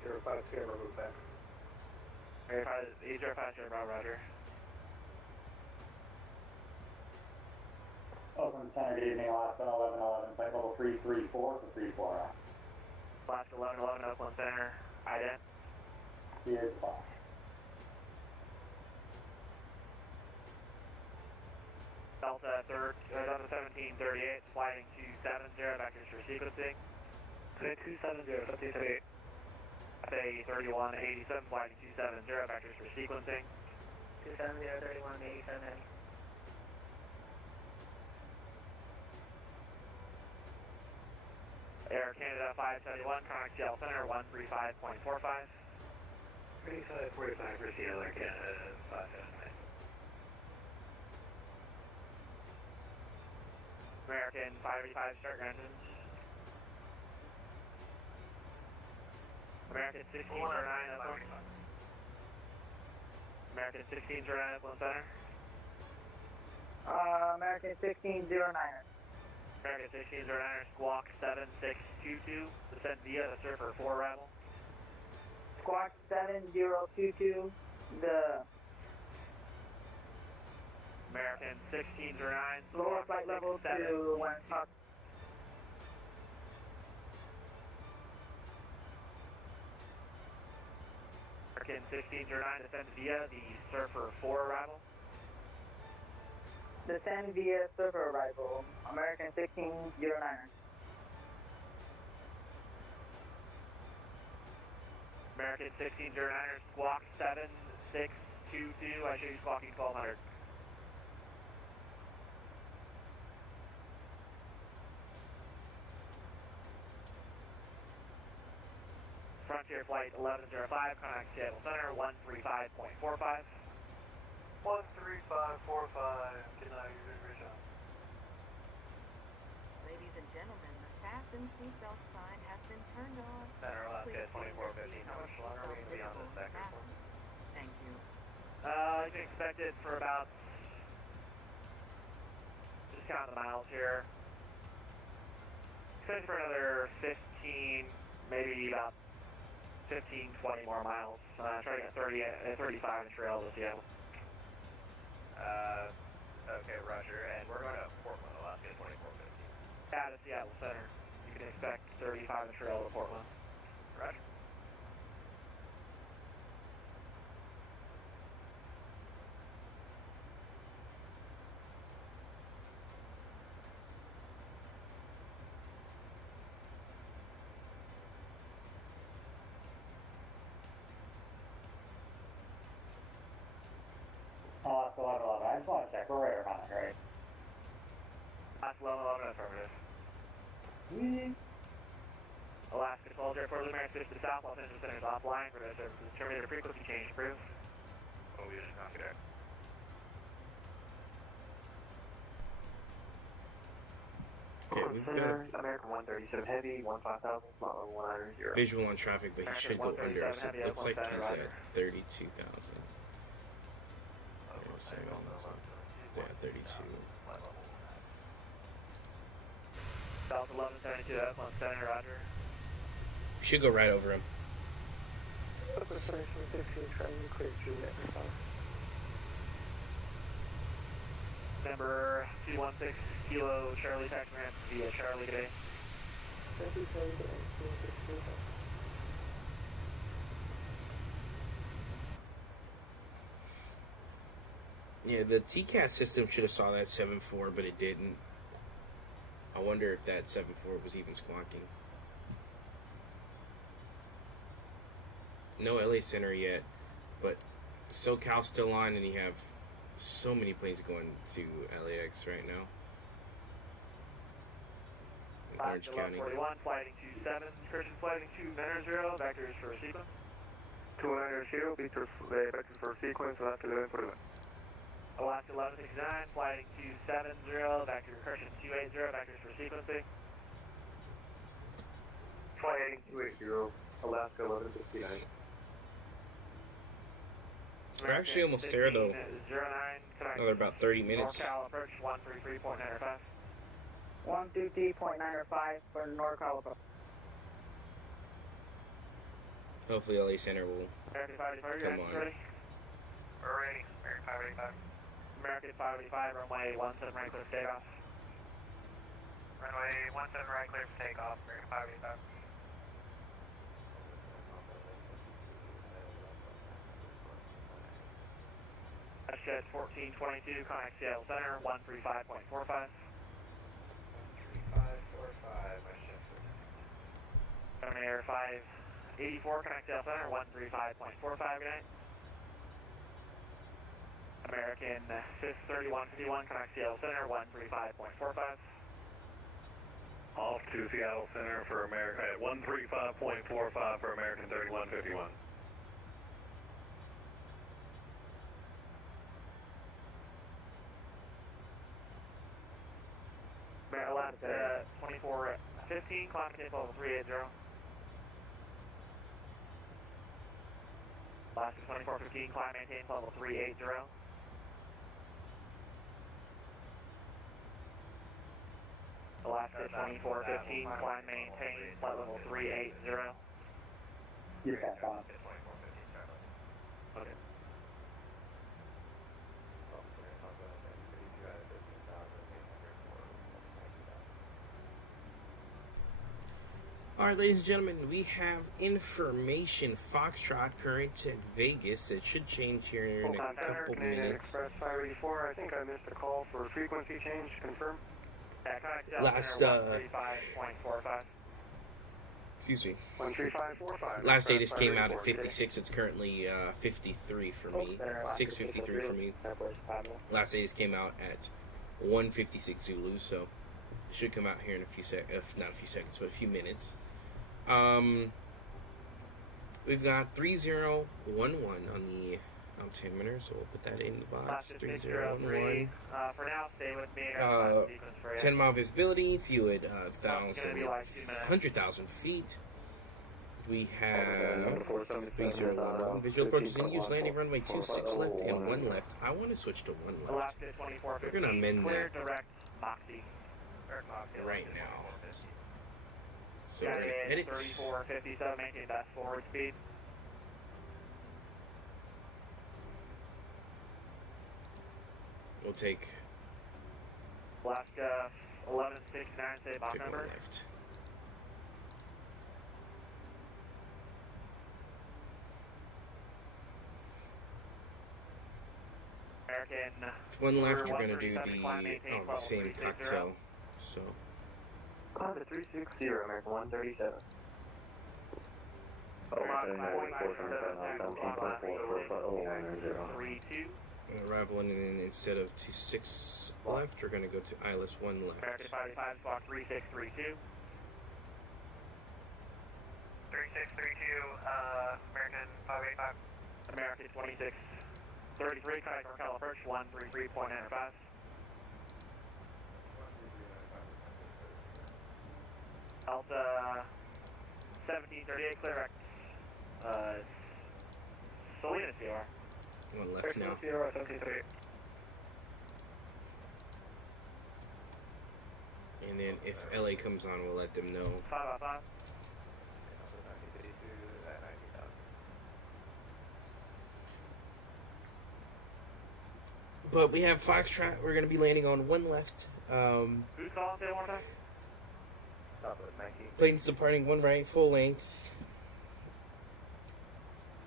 805 Sierra, move back. 805 Sierra, Bravo, roger. Oakland Center, good evening, Alaska 1111, flight level 334 for 34. Alaska 1111, Oakland Center, ident. Here's Flash. Delta 1738, flying 270, vectors for sequencing. 270, 1738. FA 3187, flying 270, vectors for sequencing. 270, 3187. Air Canada 571, contact CL Center 135.45. 3545 for CL Air Canada 579. American 585, start your engines. American 1609, Upland. American 1609, Upland Center. American 1609. American 1609, Squawk 7622, descend via the Surfer 4 arrival. Squawk 7022, the American 1609, lower flight level to 1 top. American 1609, descend via the Surfer 4 arrival. Descend via Surfer arrival, American 1609. American 1609, Squawk 7622, I show you squawking 1200. Frontier Flight 1105, contact Seattle Center 135.45. 13545, good night, you're doing a great job. Ladies and gentlemen, the fasten seatbelt sign has been turned on. Center Alaska Please 2415, how much longer are we going to be on this sector for? Thank you. You can expect it for about, just count the miles here. Expect for another 15, maybe about 15, 20 more miles. Try to get 35 in trail to Seattle. Okay, roger, and we're going to Portland, Alaska 2415. Out of Seattle Center. You can expect 35 in trail to Portland. Roger. Alaska 1111, I just want to check, we're right around it, right? Alaska 1111, affirmative. Mm-hmm. Alaska 12 for Lumiere, switch to south, Los Angeles Center is offline for the services. Terminator frequency change approved. Oh, we just copy that. Yeah, we've got American 137 Heavy, 15000, slot level 190. visual on traffic, but he should go under us. It looks like he's at 32,000. Yeah, 32. South 1172, F1 Center, roger. We should go right over him. Number 216, Kilo Charlie, taxi ramp via Charlie today. Yeah, the TCAS system should have saw that 7.4, but it didn't. I wonder if that 7.4 was even squawking. No LA Center yet, but SoCal's still on, and you have so many planes going to LAX right now. In Orange County. 41, flighting 27, Christian flighting 290, vectors for sequence. 290, vectors for sequence, Alaska 1141. Alaska 1169, flighting 270, vector Christian 280, vectors for sequencing. Flight 280, Alaska 1159. We're actually almost there, though. Another about 30 minutes. NorCal approach 133.95. 150.95 for NorCal approach. Hopefully LA Center will American 585, come on. ready? We're ready. American 585. American 585, runway 17 right, clear for takeoff. Runway 17 right, clear for takeoff. American 585. Jet 1422, contact Seattle Center, 135.45. 3545, Westjet 1422. Terminator 584, connect Seattle Center, 135.45, good night. American 3151, connect Seattle Center, 135.45. Off to Seattle Center for America at 135.45 for American 3151. Last 2415, climb maintain level 380. Last 2415, climb maintain level 380. Alaska 2415, climb maintain flight level 380. You're catch on. Okay. Alright, ladies and gentlemen, we have information. Foxtrot current at Vegas. It should change here in a couple Canadian minutes. Express 584, I think I missed a call for frequency change. Confirm. Last, 135.45. Excuse me. 13545. Last day this came out at 56. It's currently 53 for me. 6:53 for me. Last day this came out at 156 Zulu, so it should come out here in a few seconds. Not a few seconds, but a few minutes. We've got 3011 on the altimeter, so we'll put that in the box. 3011. For now, stay with me. 10-mile visibility, fluid 100,000 feet. We have 3011. Visual approaches in use, landing runway 26 left and 1 left. I want to switch to 1 left. We're going to amend that right now. So we're going to edit. 3457, maintain best forward speed. We'll take Alaska 1169, say box take 1 number. left. American. 1 left, we're going to do the same cocktail. So Climb 360, American 137. arrival, and then instead of to 6 left, we're going to go to ILS 1 left. American 585, squawk 3632. 3632, American 585. American 2633, contact NorCal approach 133.95. Delta 1738, clear X. Salinas, CR. 1 left now. And then if LA comes on, we'll let them know. 555. But we have Foxtrot. We're going to be landing on 1 left. Who's calling? Say it one more time. Planes departing 1 right, full length.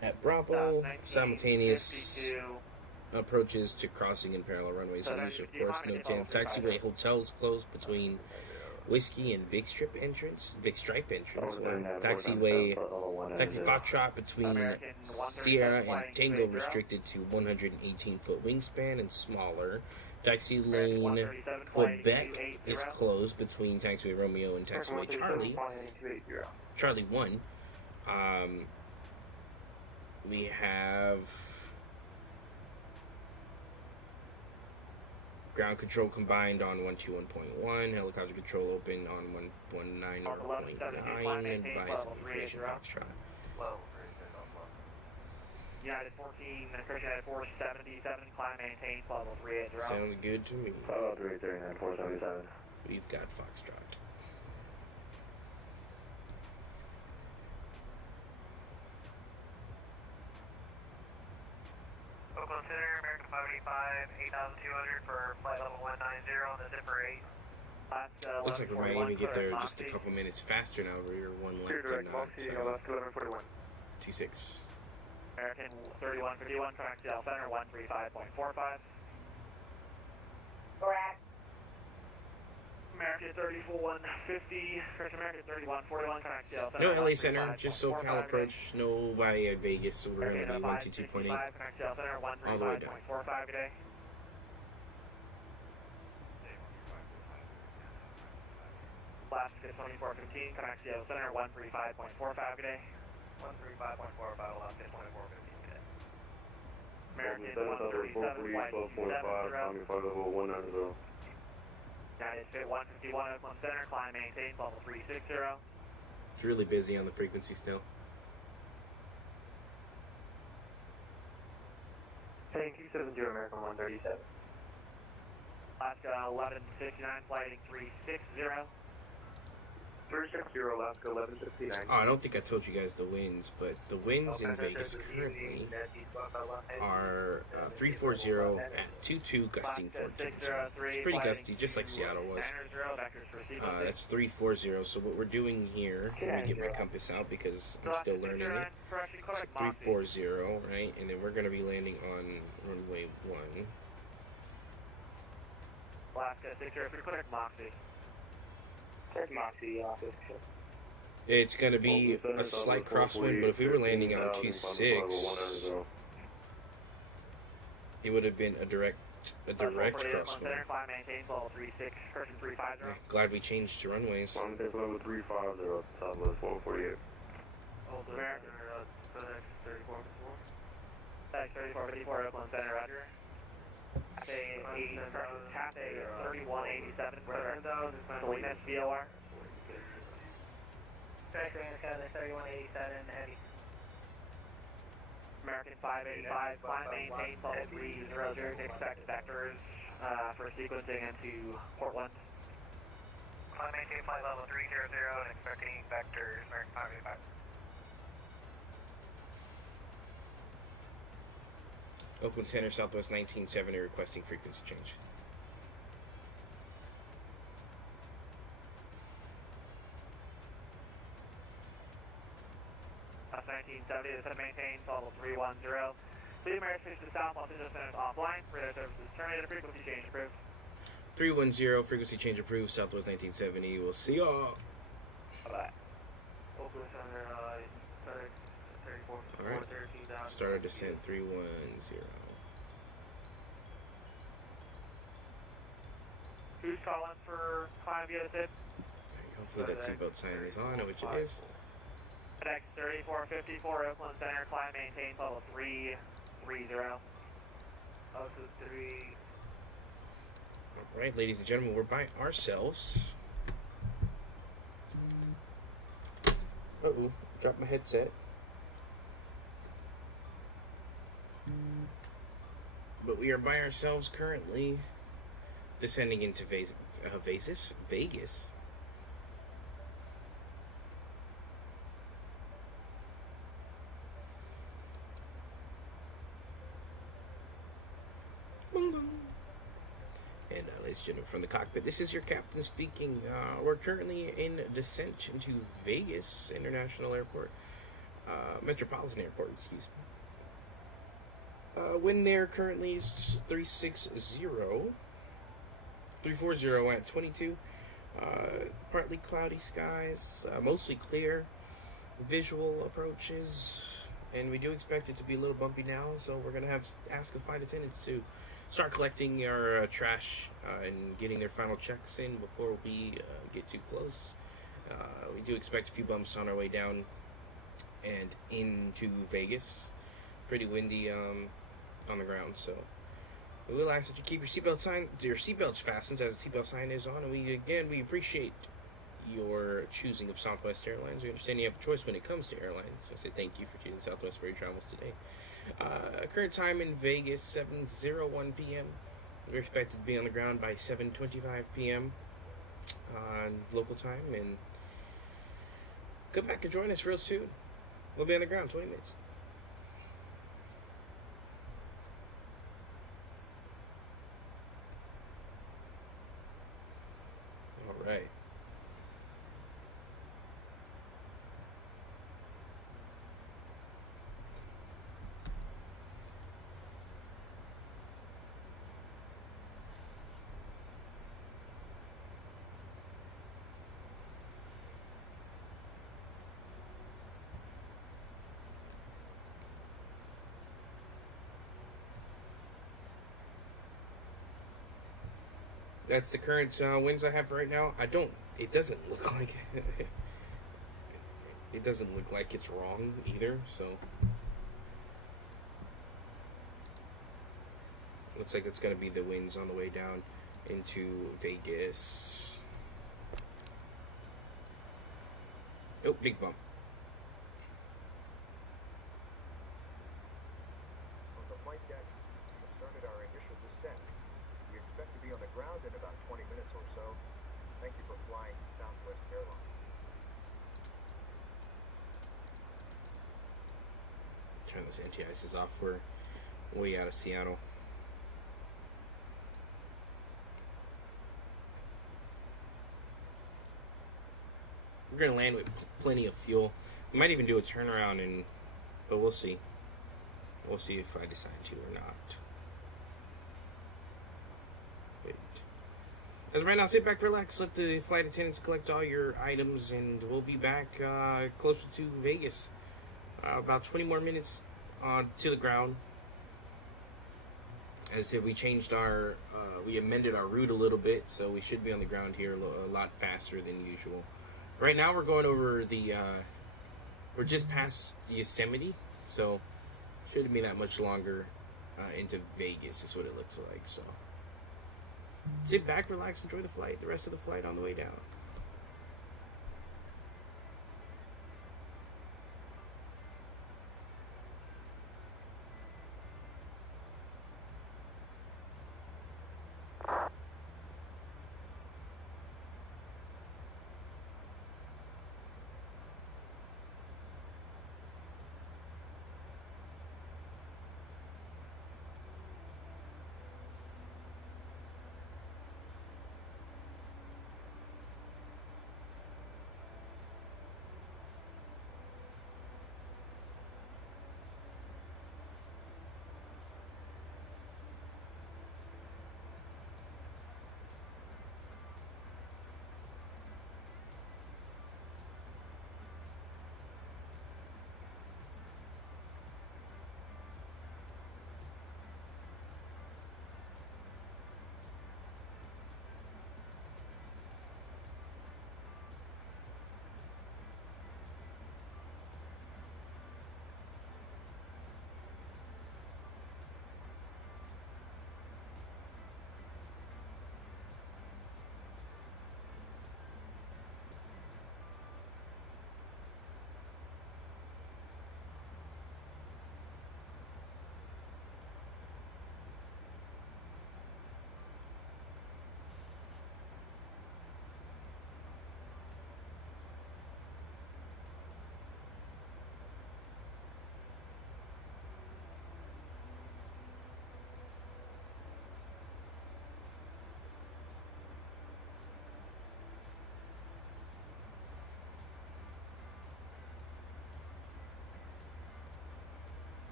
At Bravo, simultaneous approaches to crossing and parallel runways in use, of course. No taxiway hotels closed between Whiskey and Big Stripe entrance. Taxi Foxtrot between Sierra and Tango restricted to 118-foot wingspan and smaller. Taxi lane Quebec is closed between Taxiway Romeo and Taxiway Charlie 1. We have ground control combined on 121.1, helicopter control open on 119.9, advise information Foxtrot. United 14, United 477, climb maintain, level 380. Sounds good to me. 339, 477. We've got Foxtrot. 8,200 for flight level 190 on the Zipper 8. Looks like we might even get there just a couple minutes faster now. We're one left Direct and Moxie, not 1141. 26. American 3151, track CL Center 135.45. Correct. American 34150, American 3141, track CL Center. No LA Center, just SoCal approach. No by Vegas, so we're going to be 122.8 all the way down. 45 today. Alaska 2415, connect CL Center 135.45 today. 135.45, Alaska 2415 today. American 137, flight 270. level 190. United Fit 151, Oakland Center, climb maintain, level 360. It's really busy on the frequency still. Heading 270, American 137. Alaska 1169, flighting 360. 360, Alaska 1169. Oh, I don't think I told you guys the winds, but the winds in Vegas currently are 340 at 22, gusting 14. So it's pretty gusty, just like Seattle was. That's 340. So what we're doing here, let me get my compass out because I'm still learning it. So 340, right? And then we're going to be landing on runway 1. Alaska 60, click Moxie. It's going to be a slight crosswind, but if we were landing on 26, it would have been a direct crosswind. Yeah, glad we changed to runways. Level 350, Southwest 148. American 3454, Oakland Center, Roger. Cathay 3187, Salinas, VOR. Cathay 3187, heavy. American 585, climb maintain, level 300, expect vectors for sequencing into Portland. Climb maintain, flight level 300 and expecting vectors, American 585. Oakland Center, Southwest 1970, requesting frequency change. That's 1970, to maintain, level 310. Lead American switch to south, while business centers offline. Radar services terminated, frequency change approved. 310, frequency change approved, Southwest 1970. We'll see y'all. Bye-bye. Oakland Center, Alright, start our descent 310. Who's calling for climb via SID? Hopefully that seatbelt sign is on, which it is. FedEx 3454, Oakland Center, climb maintain, level 330. Altitude 3. Alright, ladies and gentlemen, we're by ourselves. Uh-oh, dropped my headset. But we are by ourselves currently, descending into Vegas. Boom, boom. And ladies and gentlemen, from the cockpit, this is your captain speaking. We're currently in descent into Vegas International Airport, Metropolitan Airport, excuse me. Wind there currently is 340 at 22. Partly cloudy skies, mostly clear. Visual approaches, and we do expect it to be a little bumpy now, so we're going to ask a flight attendant to start collecting our trash and getting their final checks in before we get too close. We do expect a few bumps on our way down and into Vegas. Pretty windy on the ground, so we will ask that you keep your seatbelts fastened as the seatbelt sign is on, and we appreciate your choosing of Southwest Airlines. We understand you have a choice when it comes to airlines, so I say thank you for choosing Southwest for your travels today. Current time in Vegas, 7:01 p.m. We're expected to be on the ground by 7:25 p.m. Local time, and come back and join us real soon. We'll be on the ground 20 minutes. right. That's the current winds I have right now. It doesn't look like it doesn't look like it's wrong either. So looks like it's gonna be the winds on the way down into Vegas. Oh, big bump. On the flight deck, we started our initial descent. We expect to be on the ground in about 20 minutes or so. Thank you for flying Southwest Airlines. Turn those anti-ices off. We're way out of Seattle. We're gonna land with plenty of fuel. We might even do a turnaround, but we'll see. We'll see if I decide to or not. But as of right now, sit back, relax, let the flight attendants collect all your items, and we'll be back closer to Vegas. About 20 more minutes to the ground. As I said, we amended our route a little bit, so we should be on the ground here a lot faster than usual. Right now, we're going over we're just past Yosemite, so shouldn't be that much longer into Vegas is what it looks like. So sit back, relax, enjoy the flight, the rest of the flight on the way down.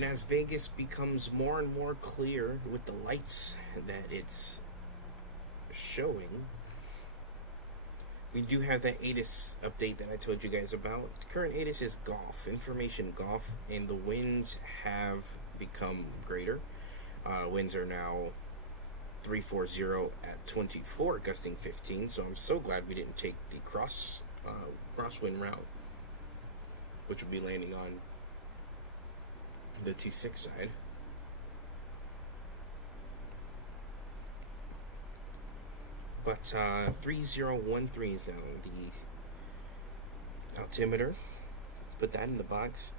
And as Vegas becomes more and more clear with the lights that it's showing, we do have that ATIS update that I told you guys about. The current ATIS is Golf, information Golf, and the winds have become greater. Winds are now 340 at 24, gusting 15, so I'm so glad we didn't take the crosswind route, which would be landing on the 26 side. But 3013 is now the altimeter. Put that in the box.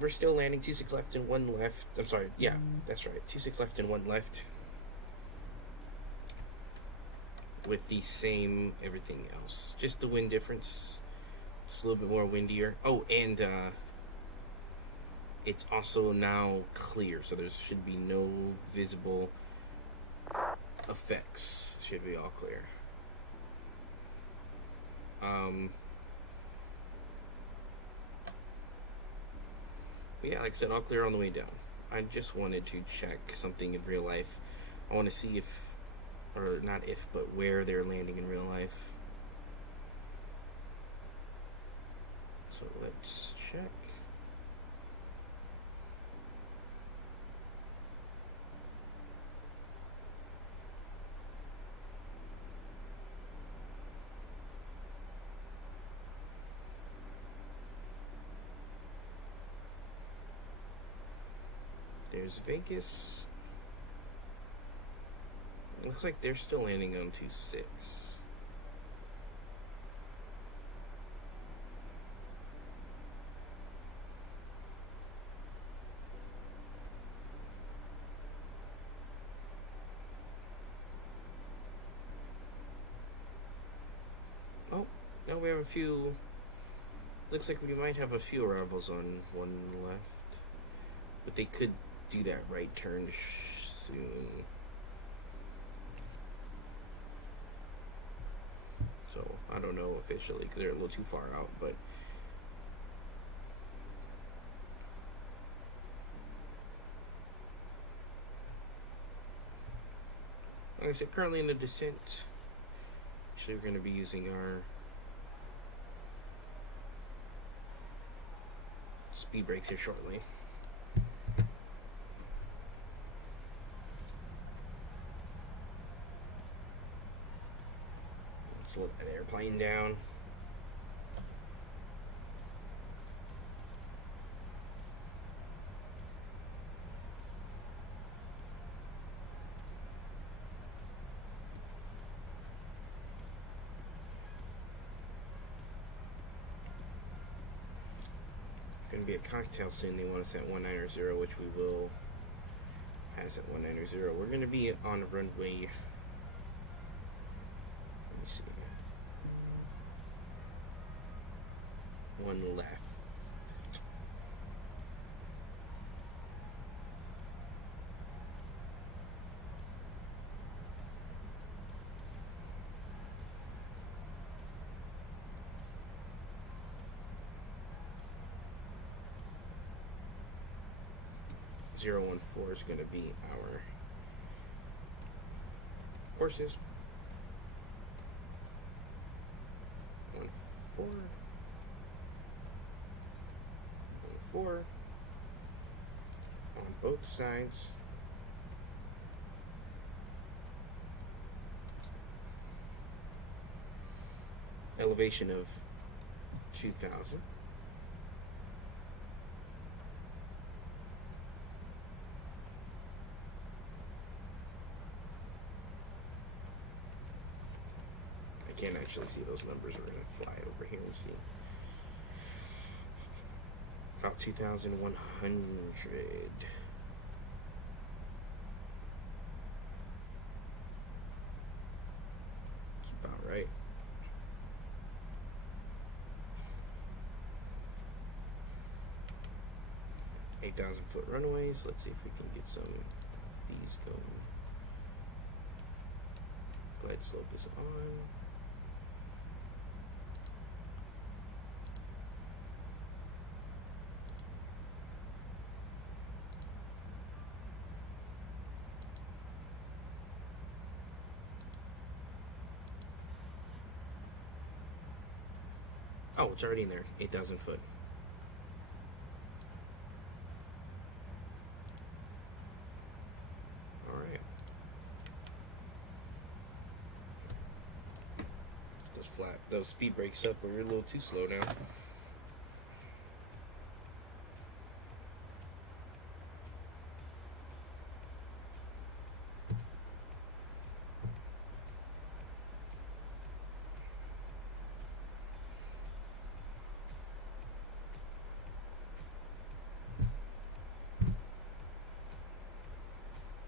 We're still landing 26 left and 1 left. I'm sorry, yeah, that's right. 26 left and 1 left. With the same everything else. Just the wind difference. It's a little bit more windier. Oh, and it's also now clear, so there should be no visible effects. Should be all clear. But yeah, like I said, all clear on the way down. I just wanted to check something in real life. I want to see if, or not if, but where they're landing in real life. So let's check. There's Vegas. It looks like they're still landing on 26. Oh, now we have a few. Looks like we might have a few arrivals on 1 left. But they could do that right turn soon. So, I don't know officially because they're a little too far out, but like I said, currently in the descent. Actually, we're going to be using our speed brakes here shortly. Slow that airplane down. Gonna be a cocktail soon. They want us at 190, which we will pass at 190. We're gonna be on runway. 1 left. Zero 014 is going to be our courses. 14. 4 on both sides. Elevation of 2,000. I can't actually see those numbers. We're going to fly over here and see. About 2,100. That's about right. $8,000-foot runways. Let's see if we can get some of these going. Glide slope is on. Oh, it's already in there. 8,000 foot. Alright. Those speed brakes up, but you're a little too slow now.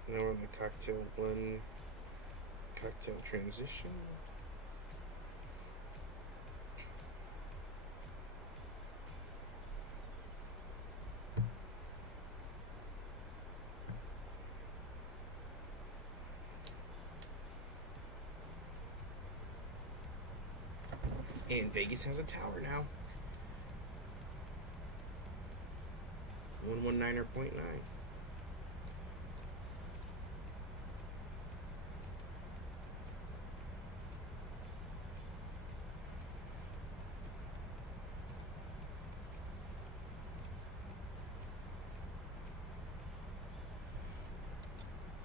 Now we're on the cocktail blend, cocktail transition. And Vegas has a tower now. 119.9.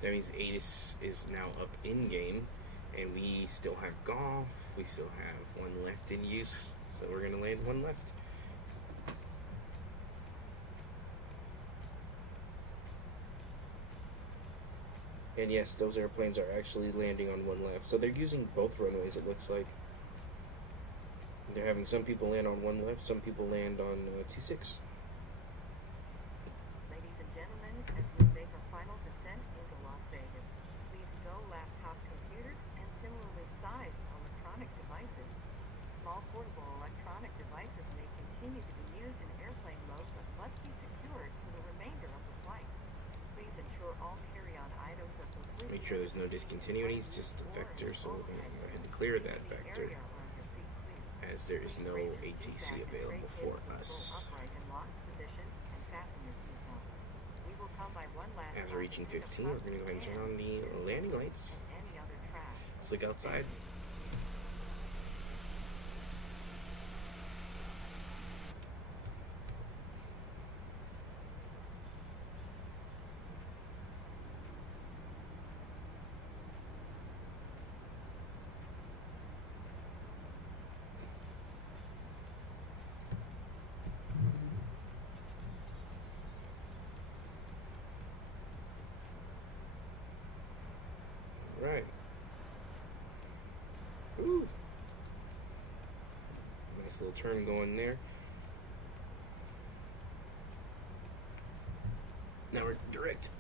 That means 8 is now up in game, and we still have golf. We still have 1 left in use, so we're gonna land 1 left. And yes, those airplanes are actually landing on 1 left, so they're using both runways. It looks like they're having some people land on 1 left, some people land on 26. Ladies and gentlemen, as we make our final descent into Las Vegas, please stow laptop computers and similarly sized electronic devices. Small portable electronic devices may continue to be used in airplane mode but must be secured for the remainder of the flight. Please ensure all carry-on items are completely... Make sure there's no discontinuities, just a vector, so we're going to go ahead and clear that vector, as there is no ATC available for us. As we're reaching 15, we're going to go ahead and turn on the landing lights. Let's look outside. Right. Ooh. Nice little turn going there. Now we're direct.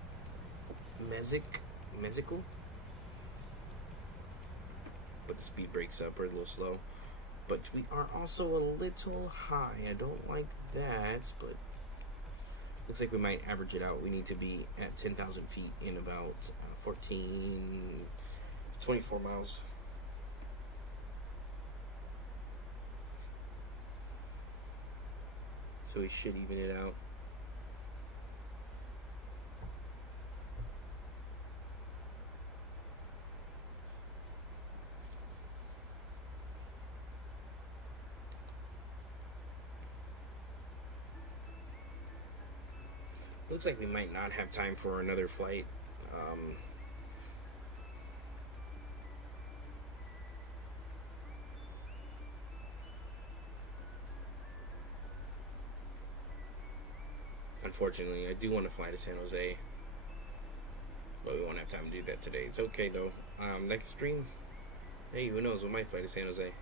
Mexico. But the speed breaks up, we're a little slow. But we are also a little high. I don't like that, but looks like we might average it out. We need to be at 10,000 feet in about 24 miles. So we should even it out. Looks like we might not have time for another flight. Unfortunately, I do want to fly to San Jose, but we won't have time to do that today. It's okay though. Next stream, hey, who knows? We might fly to San Jose.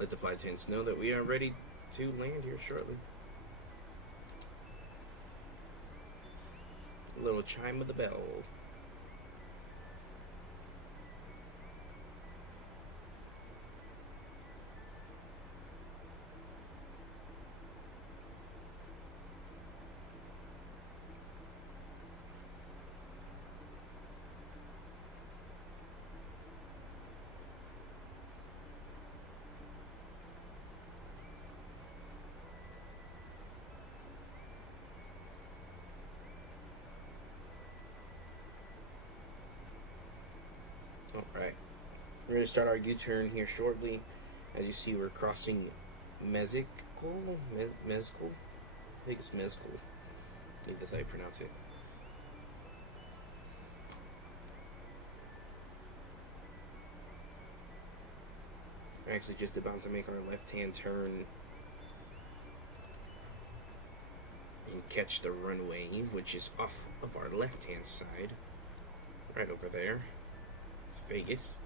Let the flight attendants know that we are ready to land here shortly. A little chime of the bell. We're going to start our U-turn here shortly. As you see, we're crossing Mezcal? Mezcal? I think it's Mezcal. I think that's how you pronounce it. We're actually just about to make our left-hand turn and catch the runway, which is off of our left-hand side. Right over there. It's Vegas.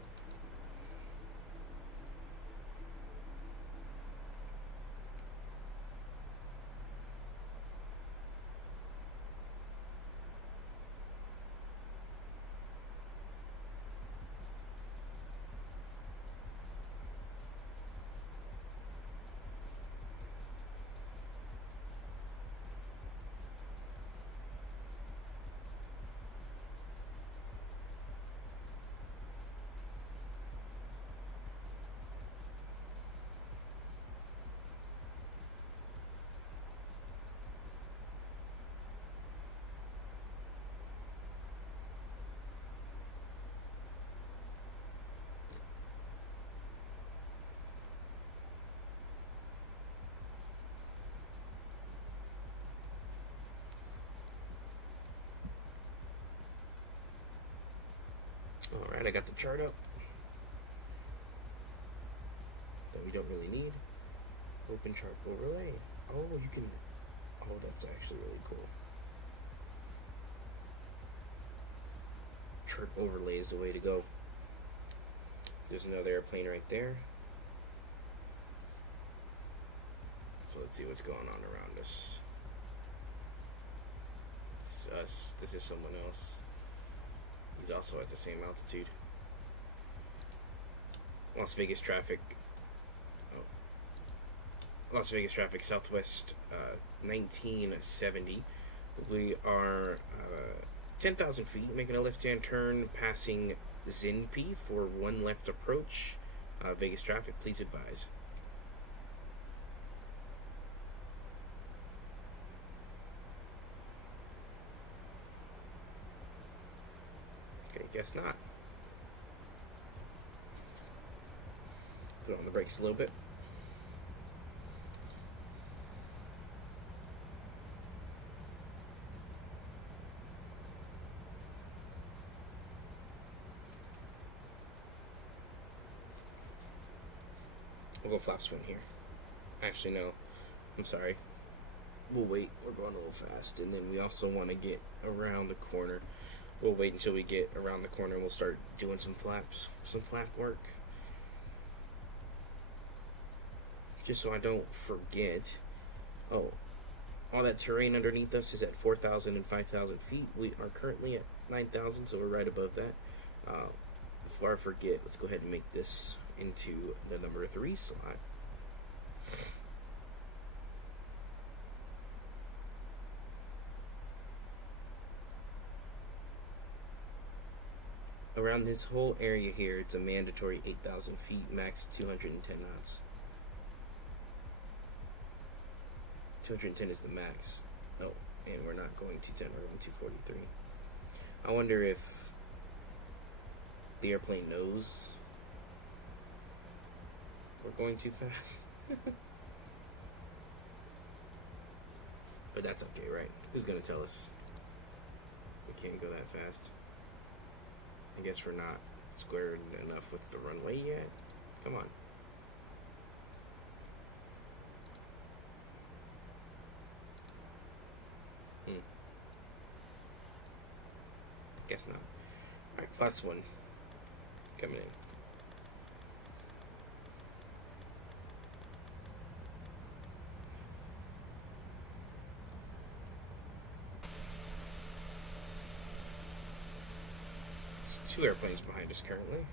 Alright, I got the chart up that we don't really need. Open chart overlay. Oh, you can. Oh, that's actually really cool. Chart overlay is the way to go. There's another airplane right there. So let's see what's going on around us. This is us. This is someone else. He's also at the same altitude. Las Vegas traffic. Oh. Las Vegas traffic, Southwest 1970. We are 10,000 feet, making a left-hand turn, passing Zinpi for one left approach. Vegas traffic, please advise. Okay, guess not. Put on the brakes a little bit. We'll go flap swing here. Actually, no. I'm sorry. We'll wait. We're going a little fast. And then we also want to get around the corner. We'll wait until we get around the corner and we'll start doing some flaps, some flap work. Just so I don't forget. Oh, all that terrain underneath us is at 4,000 and 5,000 feet. We are currently at 9,000, so we're right above that. Before I forget, let's go ahead and make this into the number 3 slot. Around this whole area here, it's a mandatory 8,000 feet, max 210 knots. 210 is the max. Oh, and we're not going 210, we're going 243. I wonder if the airplane knows we're going too fast. But that's okay, right? Who's gonna tell us we can't go that fast? I guess we're not squared enough with the runway yet. Come on. Guess not. Alright, plus one. Coming in. There's 2 airplanes behind us currently.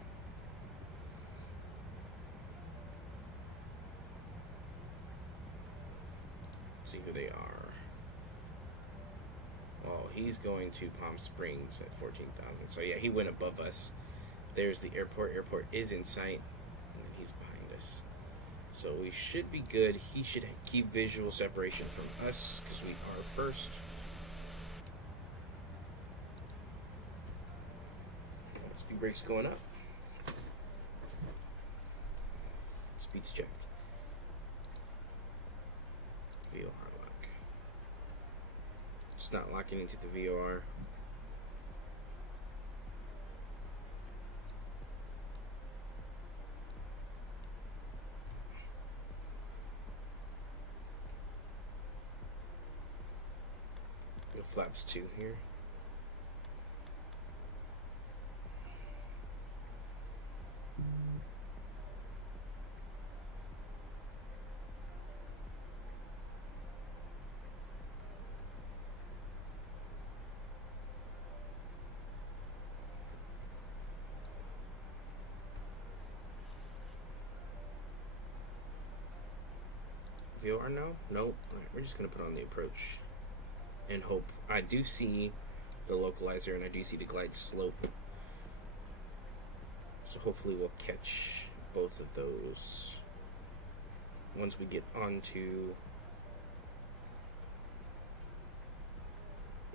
See who they are. Oh, he's going to Palm Springs at 14,000. So yeah, he went above us. There's the airport. Airport is in sight, and then he's behind us. So we should be good. He should keep visual separation from us because we are first. Speed brake's going up. speed's checked. VOR lock. It's not locking into the VOR. Flaps 2 here. VOR now? Nope. Alright, we're just gonna put on the approach and hope. I do see the localizer and I do see the glide slope, so hopefully we'll catch both of those once we get onto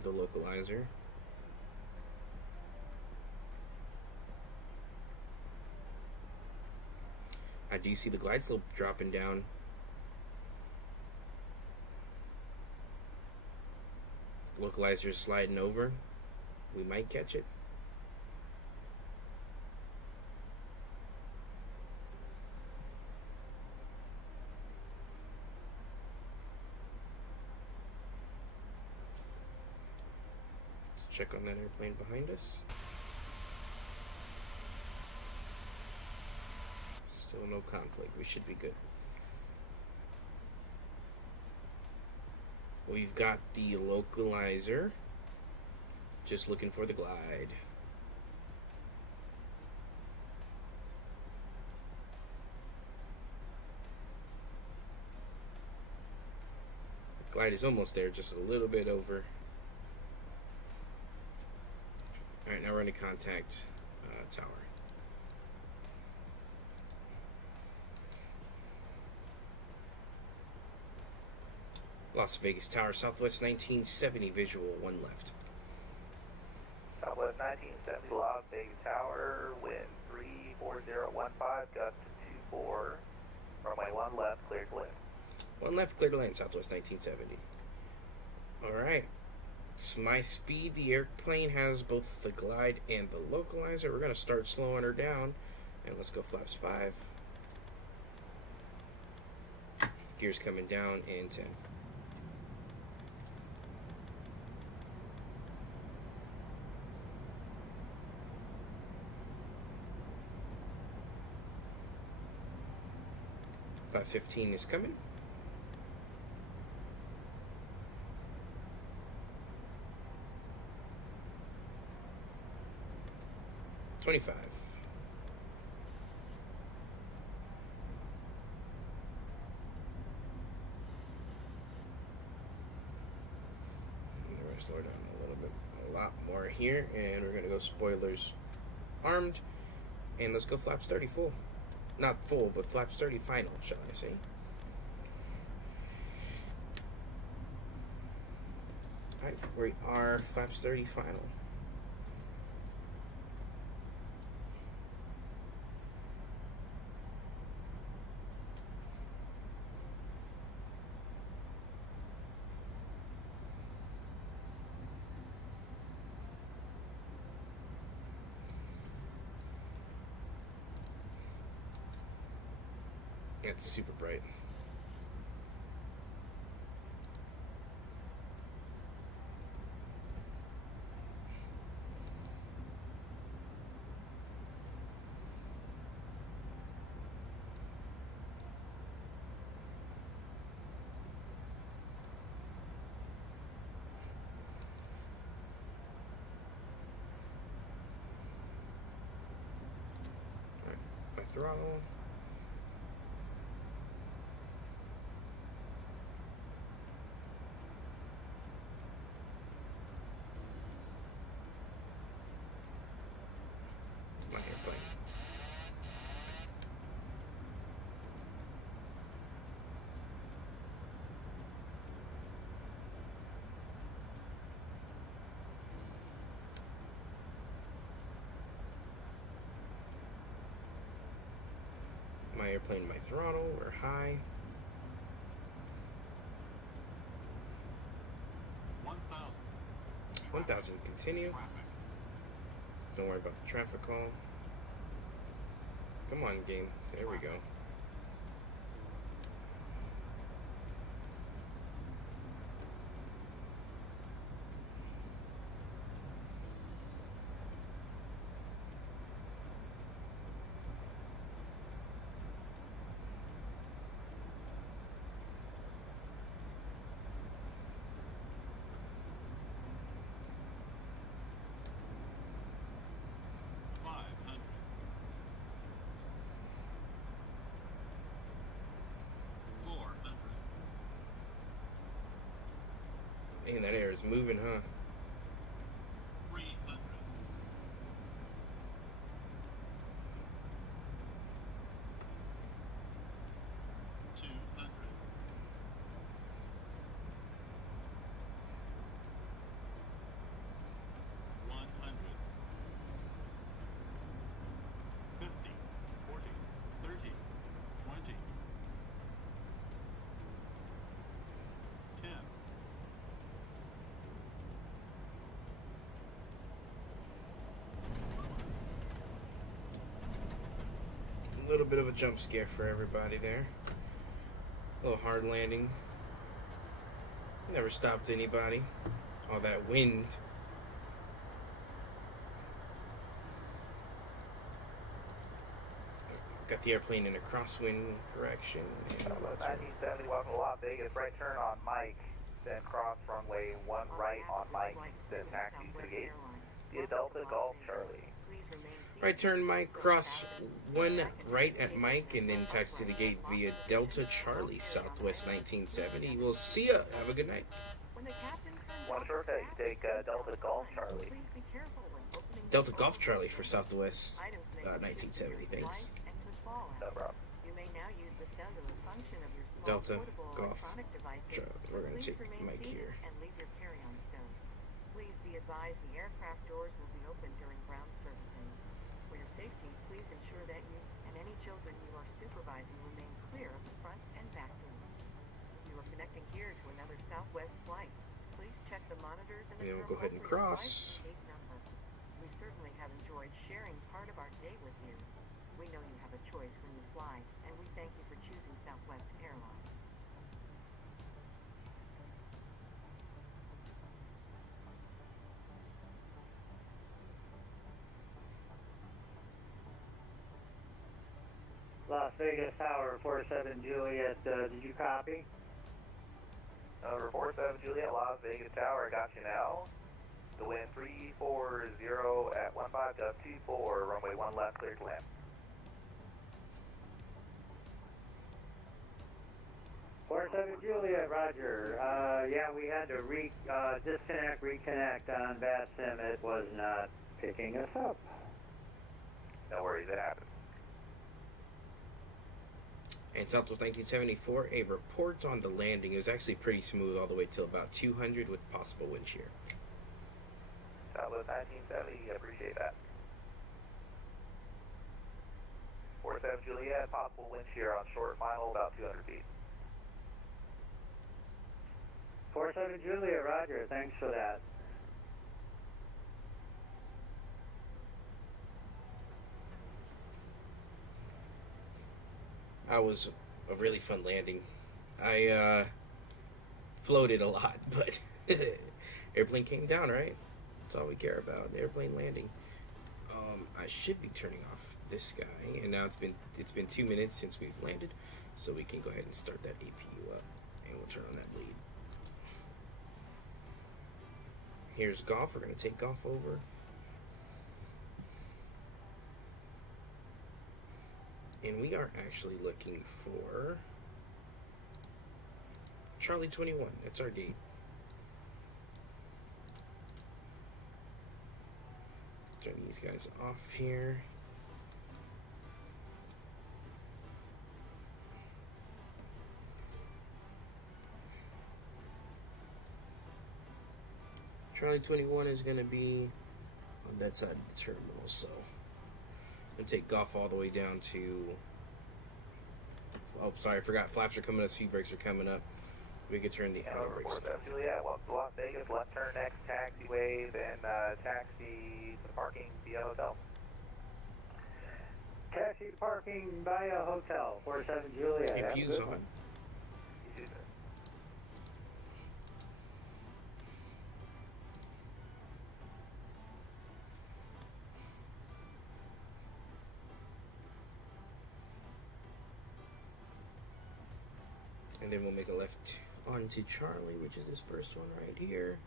the localizer. I do see the glide slope dropping down. Localizer sliding over. We might catch it. Let's check on that airplane behind us. Still no conflict. We should be good. We've got the localizer. Just looking for the glide. Glide is almost there, just a little bit over. Alright, now we're going to contact tower. Las Vegas Tower, Southwest 1970, visual, 1 left. Southwest 1970, Las Vegas Tower, wind 34015, gust 24, runway 1 left, clear to land. 1 left, clear to land, Southwest 1970. Alright, it's my speed. The airplane has both the glide and the localizer. We're going to start slowing her down, and let's go flaps 5. Gears coming down in 10. About 15 is coming. $25. We're gonna slow down a lot more here, and we're gonna go spoilers armed, and let's go flaps 30 full. Not full, but flaps 30 final, shall I say. Alright, we are flaps 30 final. It's super bright. All right, my throttle. airplane my throttle. We're high. 1,000, continue. Don't worry about the traffic call. Come on, game. There we go. Man, that air is moving, huh? 300. 200. 100. 50, 40, 30, 20, 10. A little bit of a jump scare for everybody there. A little hard landing. Never stopped anybody. All that wind. Got the airplane in a crosswind correction. 1970, welcome to Las Vegas. Right turn on Mike, then cross runway 1 right on Mike, then taxi to the gate. Via Delta Golf Charlie. Right turn Mike, cross 1 right at Mike, and then taxi to the gate via Delta Charlie, Southwest 1970. We'll see ya. Have a good night. One shortcut, you take Delta Golf Charlie. Delta Golf Charlie for Southwest 1970. Thanks. No problem. Delta Golf Charlie. We're going to take Mike here. Please be advised the aircraft doors will be open during ground servicing. For your safety, please ensure that you and any children you are supervising remain clear of the front and back doors. You are connecting here to another Southwest flight. Please check the monitors and the we'll go ahead and cross. number. We certainly have enjoyed sharing part of our day with you. We know you have a choice when you fly, and we thank you for choosing Southwest Airlines. Las Vegas Tower 47 Juliet, did you copy? Number 47 Juliet, Las Vegas Tower, got you now. The wind 340 at 15.24, runway 1 left, clear to land. 47 Juliet, roger. Yeah, we had to disconnect, reconnect on VATSIM. It was not picking us up. No worries, it happens. And Southwest 1974, a report on the landing. It was actually pretty smooth all the way till about 200 with possible wind shear. Southwest 1970, appreciate that. 47 Juliet, possible wind shear on short final, about 200 feet. 47 Juliet, roger. Thanks for that. That was a really fun landing. I floated a lot, but airplane came down, right? That's all we care about, the airplane landing. I should be turning off this guy, and now it's been 2 minutes since we've landed, so we can go ahead and start that APU up, and we'll turn on that bleed. Here's golf. We're going to take golf over. And we are actually looking for Charlie 21. That's our gate. Turn these guys off here. Charlie 21 is going to be on that side of the terminal, so I'm going to take golf all the way down to Oh, sorry, I forgot. Flaps are coming up. Speed brakes are coming up. We could turn the auto brakes off. Juliet, Las Vegas, left turn next taxiway, then taxi to parking via hotel. Taxi parking via hotel, 47 Juliet. APU's on. And then we'll make a left onto Charlie, which is this first one right here.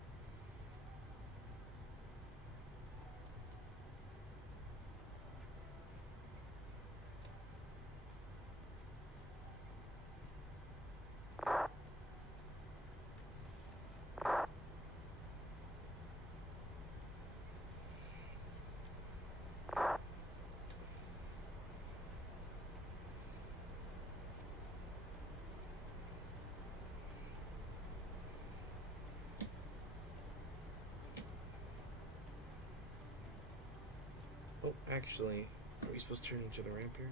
Oh, actually, are we supposed to turn into the ramp here?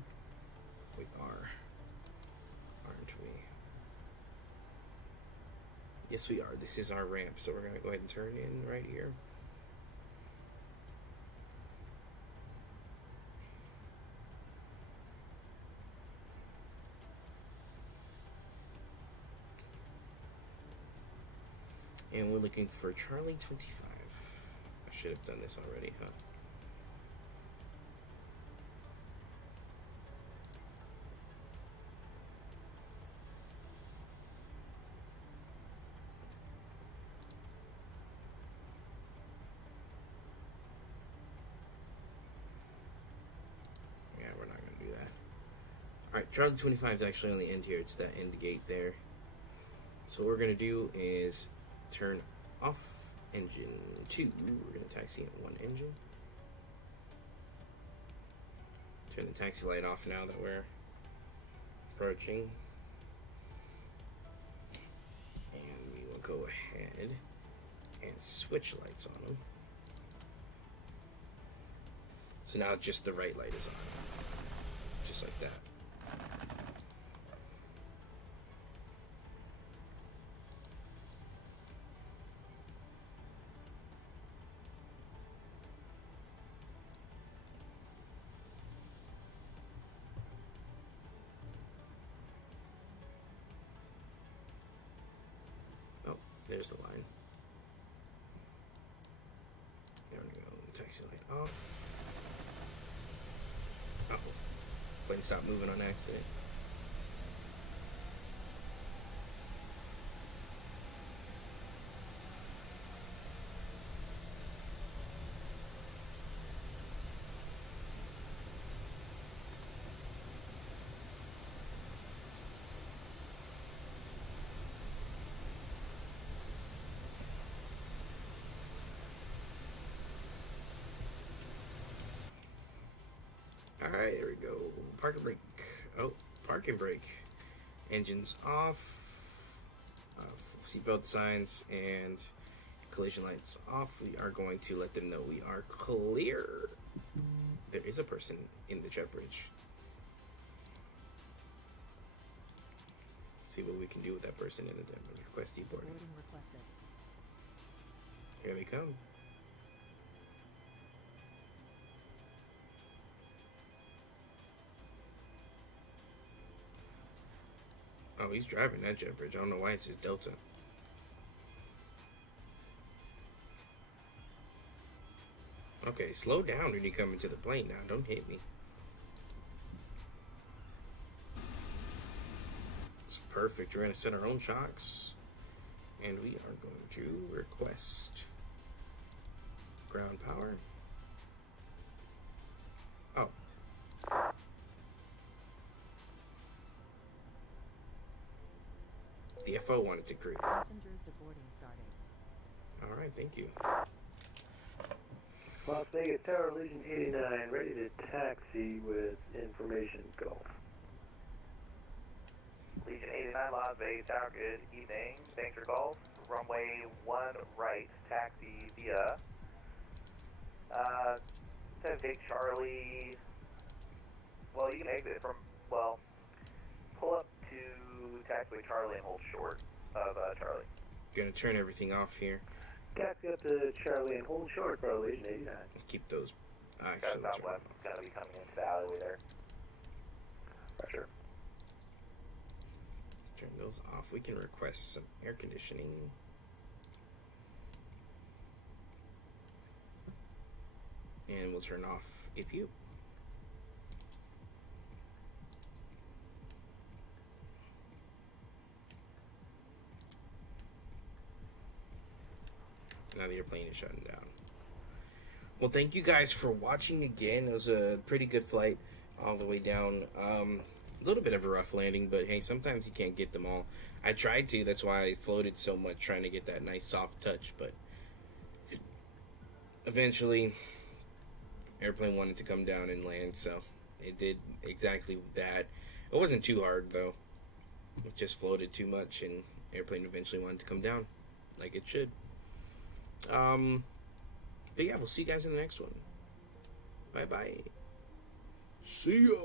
We are. Aren't we? Yes, we are. This is our ramp, so we're going to go ahead and turn in right here. And we're looking for Charlie 25. I should have done this already, huh? Yeah, we're not going to do that. Alright, Charlie 25 is actually on the end here. It's that end gate there. So what we're going to do is turn off engine 2. We're going to taxi at 1 engine. Turn the taxi light off now that we're approaching. And we will go ahead and switch lights on them. So now just the right light is on. Just like that. There's the line. There we go. Taxi light off. Uh-oh. Plane stopped moving on accident. Alright, there we go. Parking brake. Oh, parking brake. Engines off. Seatbelt signs and collision lights off. We are going to let them know we are clear. There is a person in the jet bridge. See what we can do with that person in the jet bridge. Request deboarding. Boarding requested. Here they come. Oh, he's driving that jet bridge. I don't know why it's his Delta. Okay, slow down when you come into the plane now. Don't hit me. It's perfect. We're going to set our own shocks. And we are going to request ground power. Oh. The FO wanted to create. Passengers deboarding starting. Alright, thank you. Las Vegas Tower, Legion 89, ready to taxi with information Gulf. Legion 89, Las Vegas Tower, good evening. Thanks for calls. Runway 1 right, taxi via. Take Charlie. Well, you can exit from, well, pull up to taxiway Charlie and hold short of Charlie. Gonna turn everything off here. Taxi up to Charlie and hold short for Legion 89. Keep those. Got Actually, southwest. Gonna be coming into the alleyway there. Roger. turn those off. We can request some air conditioning. And we'll turn off APU. Now the airplane is shutting down. Well, thank you guys for watching again. It was a pretty good flight all the way down. A little bit of a rough landing, but hey, sometimes you can't get them all. I tried to. That's why I floated so much, trying to get that nice soft touch. But eventually, airplane wanted to come down and land, so it did exactly that. It wasn't too hard, though. It just floated too much, and airplane eventually wanted to come down, like it should. But yeah, we'll see you guys in the next one. Bye bye. See ya.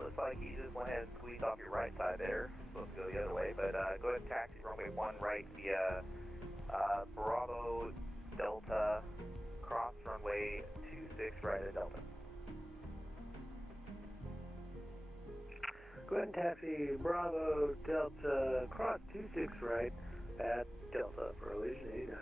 Looks like he just went ahead and squeezed off your right side there. Supposed to go the other way, but go ahead and taxi runway 1 right via Bravo Delta, cross runway 26 right at Delta. Go ahead and taxi Bravo Delta, cross 26 right at Delta for Legion 89.